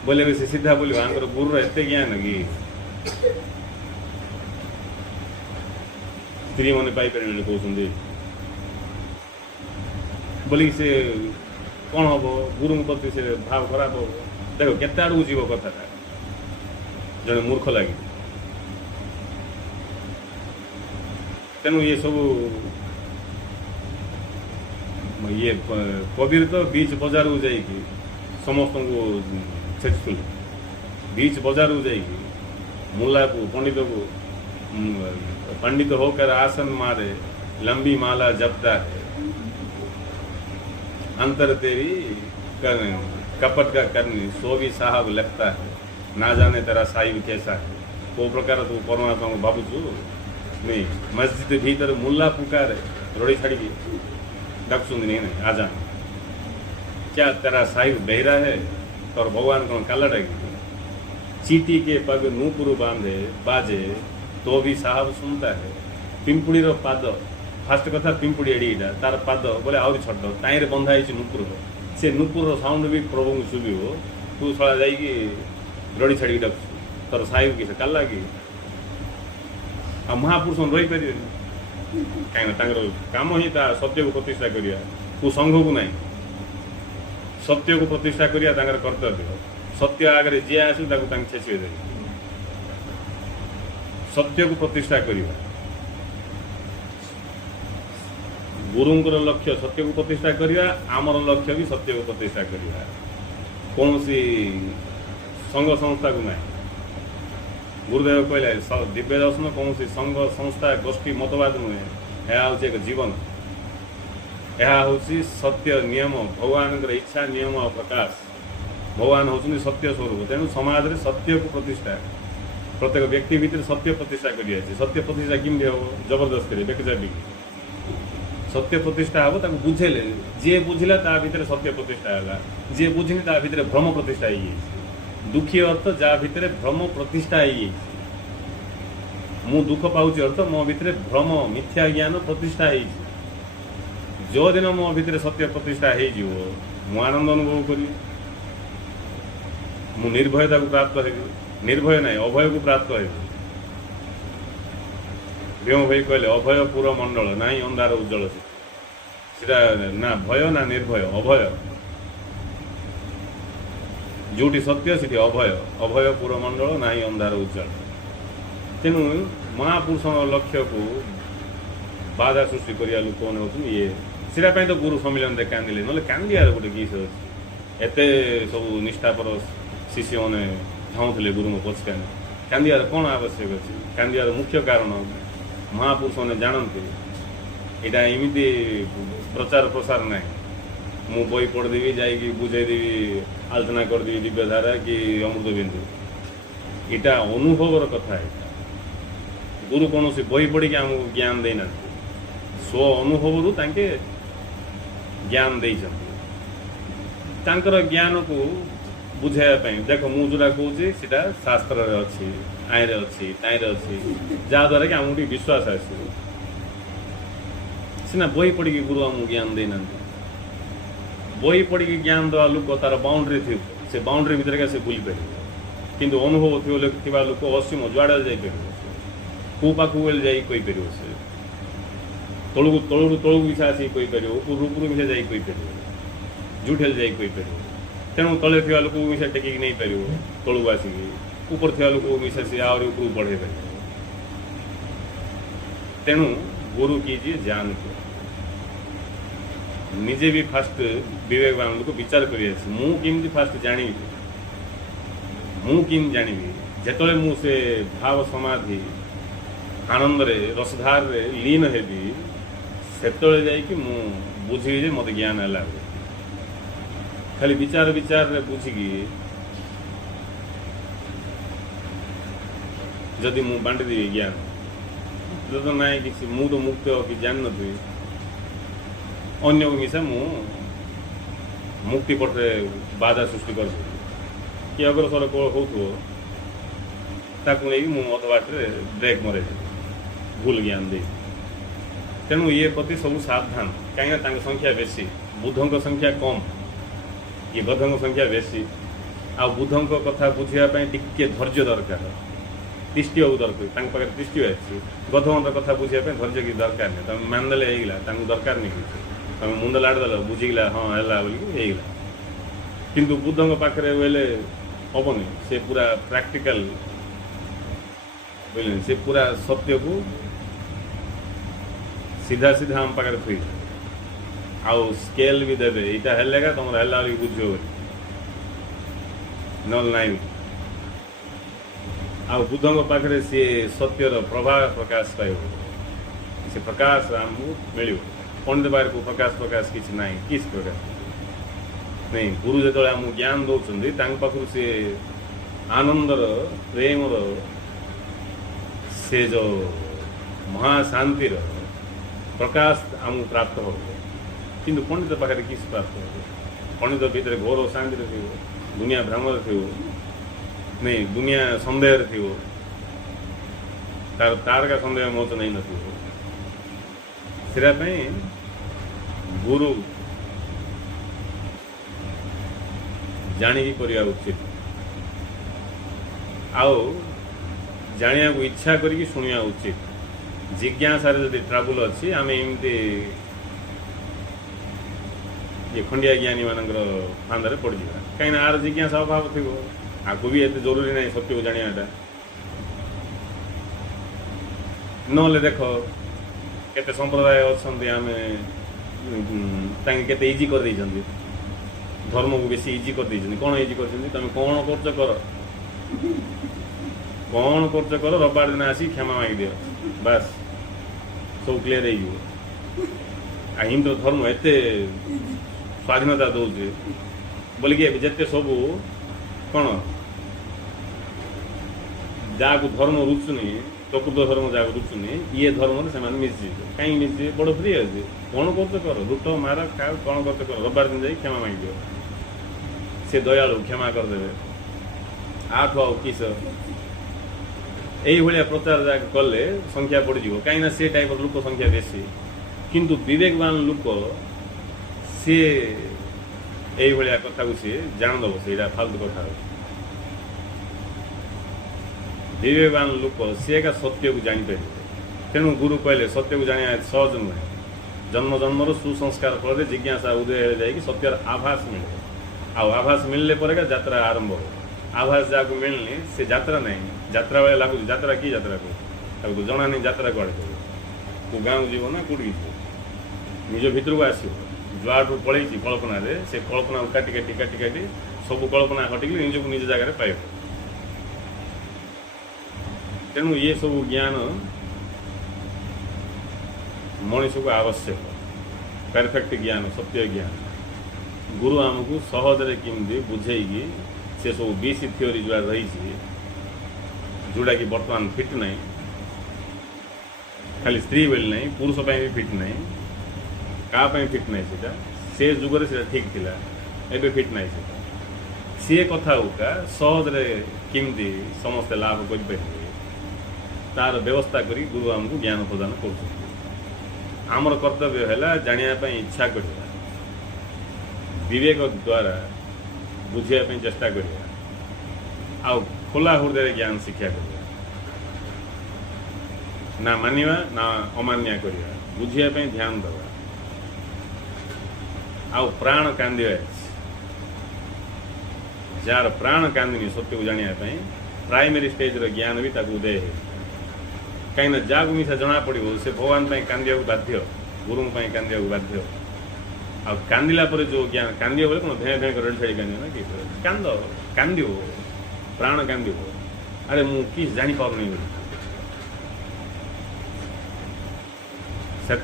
बोले से सीधा बोल आंकर गुरुर एत ज्ञान कि स्त्री मैंने पाइपर कहते बोल से कौन हम गुरु प्रति से भाव खराब हो देख केते आड़ जीव कथाटा जड़े मूर्ख लगे तेणु ये सब ये कबीर तो बीच बजार को जाइए समस्त को छेचुल बीच बजार को जाइए मुला को पंडित होकर आसन मारे लंबी माला जपता है अंतर तेरी कपट का करनी सो भी साहब लगता है ना जाने तेरा साहिब कैसा है को प्रकार तू परमात्मा को भावुचु नहीं मस्जिद भीतर मुल्ला पुकारे रोड़ी छाड़ी डक सुन नहीं आजा क्या तेरा साहिब बहरा है और भगवान को काला डागी चीटी के पग नूपुर बांधे बाजे तो भी साहब सुनता है पिंपुड़ी रो पाद फास्ट कथा पिंपुड़ी एडीटा तार पाद बोले आहरी छट ताईरे बंधा है नूपुर से नूपुर साउंड भी प्रभु को शुभ तू सड़ा जाइए रड़ी छाड़ी डक तोर साहिब किसे काला कि आ महापुरुष रही पारे कहीं कम ही सत्य को प्रतिष्ठा करिया को संघ को नहीं सत्य को प्रतिष्ठा करिया कर्तव्य सत्य आगे जी आस छेची दे सत्य को प्रतिष्ठा करिया गुरुंकर लक्ष्य सत्य को प्रतिष्ठा करिया आमर लक्ष्य भी सत्य को प्रतिष्ठा करिया कौन सी संघ संस्था को नहीं गुरुदेव कहले दिव्य दर्शन कौन सी संघ संस्था गोष्ठी मतवाद नुहे यह हूँ एक जीवन यह हूँ सत्य नियम भगवान इच्छा नियम और प्रकाश भगवान होती सत्य स्वरूप तेणु समाज में सत्य को प्रतिष्ठा प्रत्येक व्यक्ति भितर सत्य प्रतिष्ठा करिए सत्य प्रतिष्ठा किमती हम जबरदस्त करिए बेक चाबी सत्य प्रतिष्ठा हम ताको बुझेले जे बुझिला ता भितर सत्य प्रतिष्ठा है जे बुझिनी ता भितर भ्रम प्रतिष्ठा है दुखी अर्थ जहाँ भितर भ्रम प्रतिष्ठा है मु दुख पाऊँ अर्थ मो भितर भ्रम मिथ्या ज्ञान प्रतिष्ठा है जो दिन मो भितर सत्य प्रतिष्ठा हो आनंद अनुभव करी मु निर्भयता को प्राप्त है निर्भय नहीं अभय को प्राप्त है भीम भाई कहले अभय पूरा मंडल ना अंधार उज्जवल सीटा ना भय ना निर्भय अभय जोटी सत्य से अभय अभय पूरा मंडल ना अंधार उज्जवल तेणु महापुरुष लक्ष्य को बाधा सृष्टि करिया लोक मैंने होती ये सीटा तो गुरु सम्मिलन दे कांदिले ना कांदियार गोटे गीत अच्छे एत सब निष्ठापर शिष्य मैंने धाऊले गुरु को पछका कांदियार कौन आवश्यक अच्छे कांदियार मुख्य कारण महापुरुष मैंने जानते यहाँ एमती प्रचार प्रसार ना मु बही पढ़देवी जाकि बुझेदेवी आलोचना करदेवी दिव्यधारा कि अमृत बिंदु यहाँ अनुभवर कथा है गुरु कौन सी बही पढ़ी आमको ज्ञान देना स्व अनुभव तांके ज्ञान देकर ज्ञान को बुझाई देख मु जोड़ा कहे सीटा शास्त्र अच्छी आईरे अच्छी ताईरे अच्छी जहाद्वारा कि आमको विश्वास आस सीना बही पढ़ी गुरु आमको ज्ञान देना बही पढ़ी ज्ञान देवा लोक तार बाउंड्री थी से बाउंड्री भितर का से बुली पार किंतु अनुभव थी लोक असीम जुआड़े जापर कौ पाक जापर से तलू तलू तलू मिशा आसिक कहीपर ऊपर ऊपर मिशा जापर जुठेल जापर तेणु तले थी लोक मिशा टेकिक नहीं पार तलू आसिक ऊपर थी लोक मिशा सी आहरी ऊपर बढ़े पार तेणु गुरु कीजिए जान को निजे भी फास्ट विवेकवान लोक विचार करें फास्ट जानी मुझे जानी जिते मुझे भाव समाधि आनंद रे रसधार रे लीन हेबी सेतले जाइए बुझी जे मत ज्ञान है खाली विचार विचार रे बुझिकी जदि मु बांटी देवी ज्ञान तो ना कि मु तो मुक्त कि जान नी अन्य को मिशा मु मुक्ति पटे बाधा सृष्टि कर कि अग्रसर हो नहीं अध बाटे ब्रेक मरे भूल ज्ञान दे तेणु ये प्रति सब सावधान कहीं संख्या बेसी बुद्धों संख्या कम ये गधों संख्या बेसी आ बुद्धों कथा बुझापी टिके धैर्य दरकार दृष्टि हो दरकार पाखे दृष्टि अच्छी गधों कथा बुझापी धैर्य की दरकार नहीं तुम मानदेले होगा दरकार नहीं कि तुम मुंड लाड़देल बुझीगला हाँ है बोलिकी किंतु बुद्धों पाखे बोले हेनी से पूरा प्रैक्टिकल बोले से पूरा सत्य को सीधा सीधा आम पाखे थी आउ स्केल भी देवे यहाँ हेगा तुम है बुझ नल नाई आ बुद्धों पाखे सी सत्यर प्रभाव प्रकाश पाइब से प्रकाश आमको मिल पंडित बाहर को प्रकाश किसी ना किस प्रकाश नहीं गुरु जो आमको ज्ञान दौरान पाखु सी आनंदर प्रेमर से जो महाशांतिर प्रकाश आमको प्राप्त हो किंतु पंडित पाखे किस प्राप्त हो पंडित भितर घोर शांति थी दुनिया भ्रमर थी नहीं दुनिया सन्देह थी तार का सन्देह मो तो नहीं नथी से गुरु जाणिकी करवा उचित आउ जानिया को इच्छा करी शुणा उचित जिज्ञासार जदि ट्राबुल अच्छी आम एमती ये खंडिया ज्ञानी मानकर फांदे पड़ जावा कहीं आर जिज्ञासा अभाव थी आपको भी एत जरूरी नहीं सत्य को जाना नले देख केते संप्रदाय अच्छा आम केते इजी कर धर्म को बेसी इजी कर कौन इजी कर तुम कौन कर कौन कर रविवार दिन आसी क्षमा मांग दियो बस सब क्लीयर हो हिंदू धर्म एत स्वाधीनता दौचे बोलिकी जिते सब कौन जहाँ को धर्म रुचुनी प्रकृत धर्म जहाँ रुचुनी ये धर्म से मिसी कहीं मिसी बड़ फ्री अच्छे कौन कर लुट मार खाओ कौन कर रविवार दिन जाए क्षमा मांग दियो से दयालु क्षमा करदे आठ आउ किस यही प्रचार जहाँ कले संख्या बढ़ कहीं से टाइप लोक संख्या बेसी किंतु विवेकवान लोक सी यही कथा को सी जानदब से फालतू कथा विवेकवान लोक सी का सत्य को जापर तेणु गुरु कहले सत्य को जाना सहज नुहे जन्म जन्मर सुसंस्कार फल जिज्ञासा उदय हो जाए सत्यर आभास मिले आभास मिलने पर का यात्रा आरंभ हो आभास जहाँ को मिलनी से यात्रा नहीं यात्रा वाले लगुच यात्रा की यात्रा को जना नहीं यात्रा कड़े को गाँव जीव ना कौटी निज भितर को आस जुआठू पलि कल्पना से कल्पना काटी काटी काटी काटी सब कल्पना हटिक निजक निज जगार पाइब तेणु ये सब ज्ञान मनीष को आवश्यक परफेक्ट ज्ञान सत्य ज्ञान गुरु आमको सहजरे किमती बुझेगी से सब बीसी थ्योरी जो रही जोड़ा कि बर्तमान फिट नहीं खाली स्त्री बोली नहीं पुरुष भी फिट नहीं क्या फिट नहीं से जुगर से ठीक थिला एबे फिट नहीं सी कथा उका सहजरे किमती समस्ते लाभ कर तार व्यवस्था करी गुरु आमको ज्ञान प्रदान कर आमर कर्तव्य है जाना इच्छा करवा विवेक द्वारा बुझापी चेष्टा करवा खोला हृदय ज्ञान शिक्षा करवा ना मानिवा ना अमान्या करवा बुझापी ध्यान देवा आउ प्राण कांदिवा जार प्राण कांदिनी सत्य को जानापी प्राइमरी स्टेज ज्ञान भी ताकू उदय है कहीं जहाँ को मिसा जना पड़ो से भगवान कांदिया बाध्य गुरु कांदिया बाध्य आ कांदिला पर जो ज्ञान कांदिया बोले कौन भें भें कर छाड़ी कांद ना कि कांद कांद प्राण कांद अरे मु किस जानी पारनी से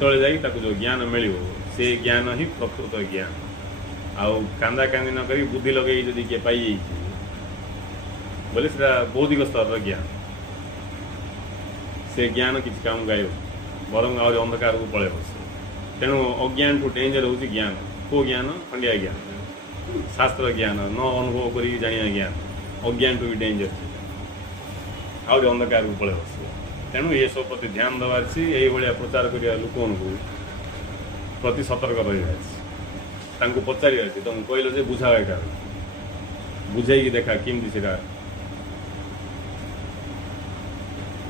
जो ज्ञान मिल से ज्ञान ही प्रकृत ज्ञान आउ कांदा कांदी न करी बुद्धि लगे जदि किए पाई बोले से बौद्धिक स्तर ज्ञान से ज्ञान किसी काम गाय बरंग आज अंधकार को पड़े तेणु अज्ञान ठू डेंजर हूँ ज्ञान को ज्ञान खंडिया ज्ञान शास्त्र ज्ञान न अनुभव कर जाना ज्ञान अज्ञान टू भी डेंजर आज अंधकार को पड़े तेणु ये सब प्रति ध्यान देवार यही भाया प्रचार कर लोक प्रति सतर्क रही ତାଙ୍କୁ ପଚାରିବାର ଅଛି ତମେ କହିଲ ଯେ ବୁଝାଅ ଏଇଟା ବୁଝେଇକି ଦେଖା କେମିତି ସେଇଟା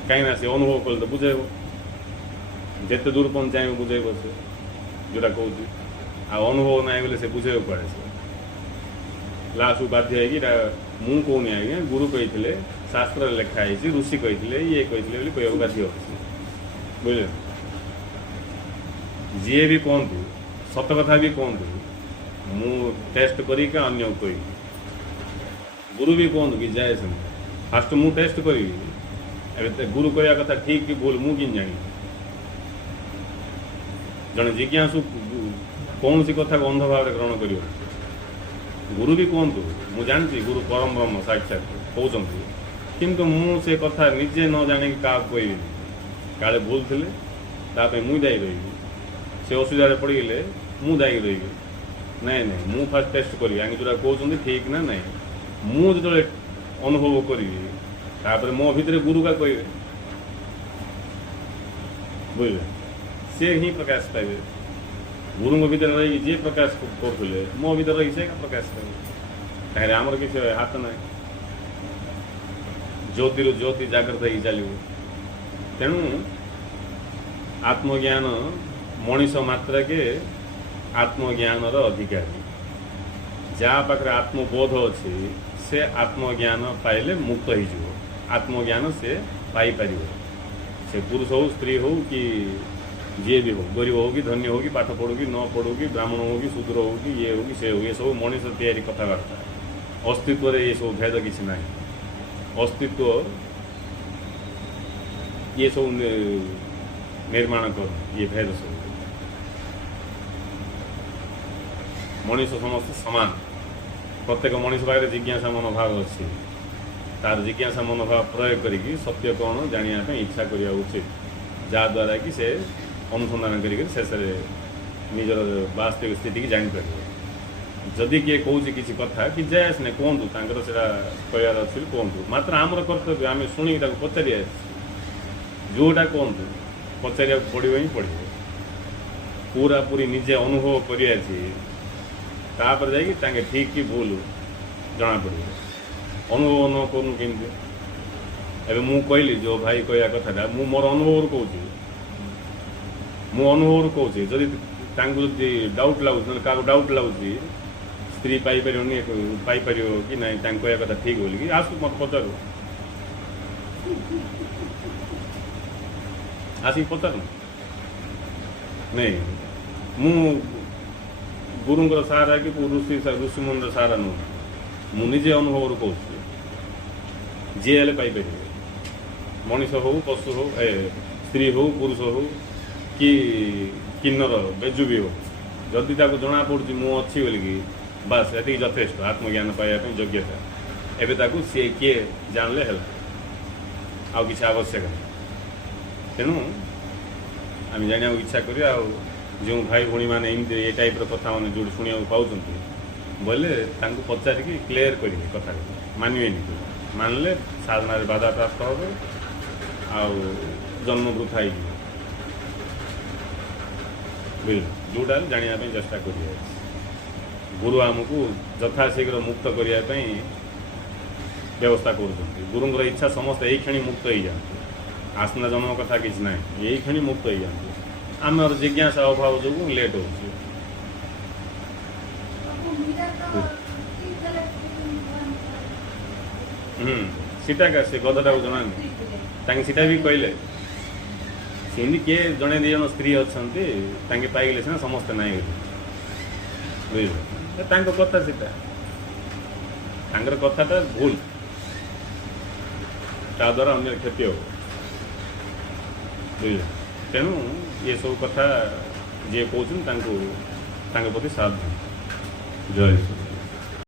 କାହିଁକିନା ସେ ଅନୁଭବ କଲେ ତ ବୁଝେଇବ ଯେତେ ଦୂର ପର୍ଯ୍ୟନ୍ତ ଚାହିଁବ ବୁଝେଇବ ସେ ଯେଉଁଟା କହୁଛି ଆଉ ଅନୁଭବ ନାହିଁ ବୋଲେ ସେ ବୁଝେଇବ କୁଆଡ଼େ ସେ ଲାଷ୍ଟକୁ ବାଧ୍ୟ ହେଇକି ଏଇଟା ମୁଁ କହୁନି ଆଜ୍ଞା ଗୁରୁ କହିଥିଲେ ଶାସ୍ତ୍ରରେ ଲେଖା ହେଇଛି ଋଷି କହିଥିଲେ ଇଏ କହିଥିଲେ ବୋଲି କହିବାକୁ ବାଧ୍ୟ ହେଉଛି ବୁଝିଲେ ଯିଏ ବି କୁହନ୍ତୁ ସତ କଥା ବି କୁହନ୍ତୁ ମୁଁ ଟେଷ୍ଟ କରିକି ଅନ୍ୟକୁ କହିବି ଗୁରୁ ବି କୁହନ୍ତୁ କି ଯାଏ ସେମିତି ଫାଷ୍ଟ ମୁଁ ଟେଷ୍ଟ କରିବି ଏବେ ଗୁରୁ କହିବା କଥା ଠିକ୍ କି ଭୁଲ ମୁଁ କେମିତି ଜାଣିବି ଜଣେ ଜିଜ୍ଞାସୁ କୌଣସି କଥାକୁ ଅନ୍ଧ ଭାବରେ ଗ୍ରହଣ କରିବ ଗୁରୁ ବି କୁହନ୍ତୁ ମୁଁ ଜାଣିଛି ଗୁରୁ ପରମ ବ୍ରହ୍ମ ସାକ୍ଷାତ କହୁଛନ୍ତି କିନ୍ତୁ ମୁଁ ସେ କଥା ନିଜେ ନ ଜାଣିକି କାହାକୁ କହିବିନି କାଳେ ଭୁଲ ଥିଲେ ତା ପାଇଁ ମୁଁ ଦାୟୀ ରହିବି ସେ ଅସୁବିଧାରେ ପଡ଼ିଗଲେ ମୁଁ ଦାୟୀ ରହିବି ନାଇଁ ନାଇଁ ମୁଁ ଫାଷ୍ଟ ଟେଷ୍ଟ କରିବି ଆଗେ ଯେଉଁଟା କହୁଛନ୍ତି ଠିକ୍ ନା ନାଇଁ ମୁଁ ଯେତେବେଳେ ଅନୁଭବ କରିବି ତାପରେ ମୋ ଭିତରେ ଗୁରୁକା କହିବେ ବୁଝିଲେ ସେ ହିଁ ପ୍ରକାଶ ପାଇବେ ଗୁରୁଙ୍କ ଭିତରେ ରହିକି ଯିଏ ପ୍ରକାଶ କରୁଥିଲେ ମୋ ଭିତରେ ରହିକି ସେ ପ୍ରକାଶ ପାଇବେ ତାହେଲେ ଆମର କିଛି ହାତ ନାହିଁ ଜ୍ୟୋତିରୁ ଜ୍ୟୋତି ଜାଗ୍ରତ ହେଇକି ଚାଲିବ ତେଣୁ ଆତ୍ମଜ୍ଞାନ ମଣିଷ ମାତ୍ରାକେ ଆତ୍ମଜ୍ଞାନର ଅଧିକାରୀ ଯାହା ପାଖରେ ଆତ୍ମବୋଧ ଅଛି ସେ ଆତ୍ମଜ୍ଞାନ ପାଇଲେ ମୁକ୍ତ ହେଇଯିବ ଆତ୍ମଜ୍ଞାନ ସେ ପାଇପାରିବ ସେ ପୁରୁଷ ହଉ ସ୍ତ୍ରୀ ହଉ କି ଯିଏ ବି ହଉ ଗରିବ ହଉ କି ଧନ୍ୟ ହଉ କି ପାଠ ପଢ଼ୁ କି ନ ପଢ଼ୁ କି ବ୍ରାହ୍ମଣ ହଉ କି ଶୂଦ୍ର ହଉ କି ଇଏ ହଉ କି ସେ ହଉ ଏସବୁ ମଣିଷ ତିଆରି କଥାବାର୍ତ୍ତା ଅସ୍ତିତ୍ୱରେ ଏସବୁ ଭେଦ କିଛି ନାହିଁ ଅସ୍ତିତ୍ୱ ଇଏ ସବୁ ନିର୍ମାଣ କରୁ ଇଏ ଭେଦ ସବୁ ମଣିଷ ସମସ୍ତେ ସମାନ ପ୍ରତ୍ୟେକ ମଣିଷ ପାଖରେ ଜିଜ୍ଞାସା ମନୋଭାବ ଅଛି ତାର ଜିଜ୍ଞାସା ମନୋଭାବ ପ୍ରୟୋଗ କରିକି ସତ୍ୟ କ'ଣ ଜାଣିବା ପାଇଁ ଇଚ୍ଛା କରିବା ଉଚିତ ଯାହାଦ୍ୱାରା କି ସେ ଅନୁସନ୍ଧାନ କରିକି ଶେଷରେ ନିଜର ବାସ୍ତବିକ ସ୍ଥିତିକି ଜାଣିପାରିବ ଯଦି କିଏ କହୁଛି କିଛି କଥା କି ଯାଏ ଆସିନେ କୁହନ୍ତୁ ତାଙ୍କର ସେଇଟା କହିବାର ଅଛି କୁହନ୍ତୁ ମାତ୍ର ଆମର କର୍ତ୍ତବ୍ୟ ଆମେ ଶୁଣିକି ତାକୁ ପଚାରିବା ଯେଉଁଟା କୁହନ୍ତୁ ପଚାରିବାକୁ ପଡ଼ିବ ହିଁ ପଡ଼ିବ ପୁରାପୁରି ନିଜେ ଅନୁଭବ କରିବା ଅଛି ତାପରେ ଯାଇକି ତାଙ୍କେ ଠିକ୍ କି ଭୁଲ ଜଣାପଡ଼ିବ ଅନୁଭବ ନ କରୁନୁ କେମିତି ଏବେ ମୁଁ କହିଲି ଯେଉଁ ଭାଇ କହିବା କଥାଟା ମୁଁ ମୋର ଅନୁଭବରୁ କହୁଛି ମୁଁ ଅନୁଭବରୁ କହୁଛି ଯଦି ତାଙ୍କୁ ଯଦି ଡାଉଟ୍ ଲାଗୁଛି ନହେଲେ କାହାକୁ ଡାଉଟ୍ ଲାଗୁଛି ସ୍ତ୍ରୀ ପାଇପାରିବନି ପାଇପାରିବ କି ନାହିଁ ତାଙ୍କୁ କହିବା କଥା ଠିକ୍ ବୋଲିକି ଆସୁ ମୋତେ ପଚାରୁ ଆସିକି ପଚାରୁ ନାଇଁ ମୁଁ ଗୁରୁଙ୍କର ସାହାରା କି ଋଷିମୁନିର ସାହାରା ନୁହେଁ ମୁଁ ନିଜେ ଅନୁଭବରୁ କହୁଛି ଯିଏ ହେଲେ ପାଇପାରିବେ ମଣିଷ ହଉ ପଶୁ ହଉ ସ୍ତ୍ରୀ ହଉ ପୁରୁଷ ହଉ କି କିନ୍ନର ବେଜୁ ବି ହଉ ଯଦି ତାକୁ ଜଣାପଡ଼ୁଛି ମୁଁ ଅଛି ବୋଲିକି ବାସ୍ ଏତିକି ଯଥେଷ୍ଟ ଆତ୍ମଜ୍ଞାନ ପାଇବା ପାଇଁ ଯୋଗ୍ୟତା ଏବେ ତାକୁ ସିଏ କିଏ ଜାଣିଲେ ହେଲା ଆଉ କିଛି ଆବଶ୍ୟକ ନାହିଁ ତେଣୁ ଆମେ ଜାଣିବାକୁ ଇଚ୍ଛା କରିବା ଆଉ ଯେଉଁ ଭାଇ ଭଉଣୀମାନେ ଏମିତି ଏ ଟାଇପ୍ର କଥା ମାନେ ଯେଉଁଠି ଶୁଣିବାକୁ ପାଉଛନ୍ତି ବୋଇଲେ ତାଙ୍କୁ ପଚାରିକି କ୍ଲିୟର କରିବେ କଥାକୁ ମାନିବେନି ମାନିଲେ ସାଧନାରେ ବାଧାପ୍ରାପ୍ତ ହେବ ଆଉ ଜନ୍ମ ବୃଥା ହେଇଯିବ ବୁଝିଲେ ଯେଉଁଟା ଜାଣିବା ପାଇଁ ଚେଷ୍ଟା କରିବା ଗୁରୁ ଆମକୁ ଯଥାଶୀଘ୍ର ମୁକ୍ତ କରିବା ପାଇଁ ବ୍ୟବସ୍ଥା କରୁଛନ୍ତି ଗୁରୁଙ୍କର ଇଚ୍ଛା ସମସ୍ତେ ଏଇ କ୍ଷଣି ମୁକ୍ତ ହେଇଯାଆନ୍ତି ଆସନ୍ତା ଜନ୍ମ କଥା କିଛି ନାହିଁ ଏଇ କ୍ଷଣି ମୁକ୍ତ ହେଇଯାଆନ୍ତି ଆମର ଜିଜ୍ଞାସା ଅଭାବ ଯୋଗୁଁ ଲେଟ୍ ହେଉଛି सीटा से गदटा को जना सीटा भी कहले सेमती किए जड़े दी जन स्त्री अच्छा पाइले सीना समस्ते ना बुझे कथा सीटा कथाटा भूल ता द्वारा अन्य क्षति हो बुझे तेणु ये सब कथा जी कहते प्रति सावधान जय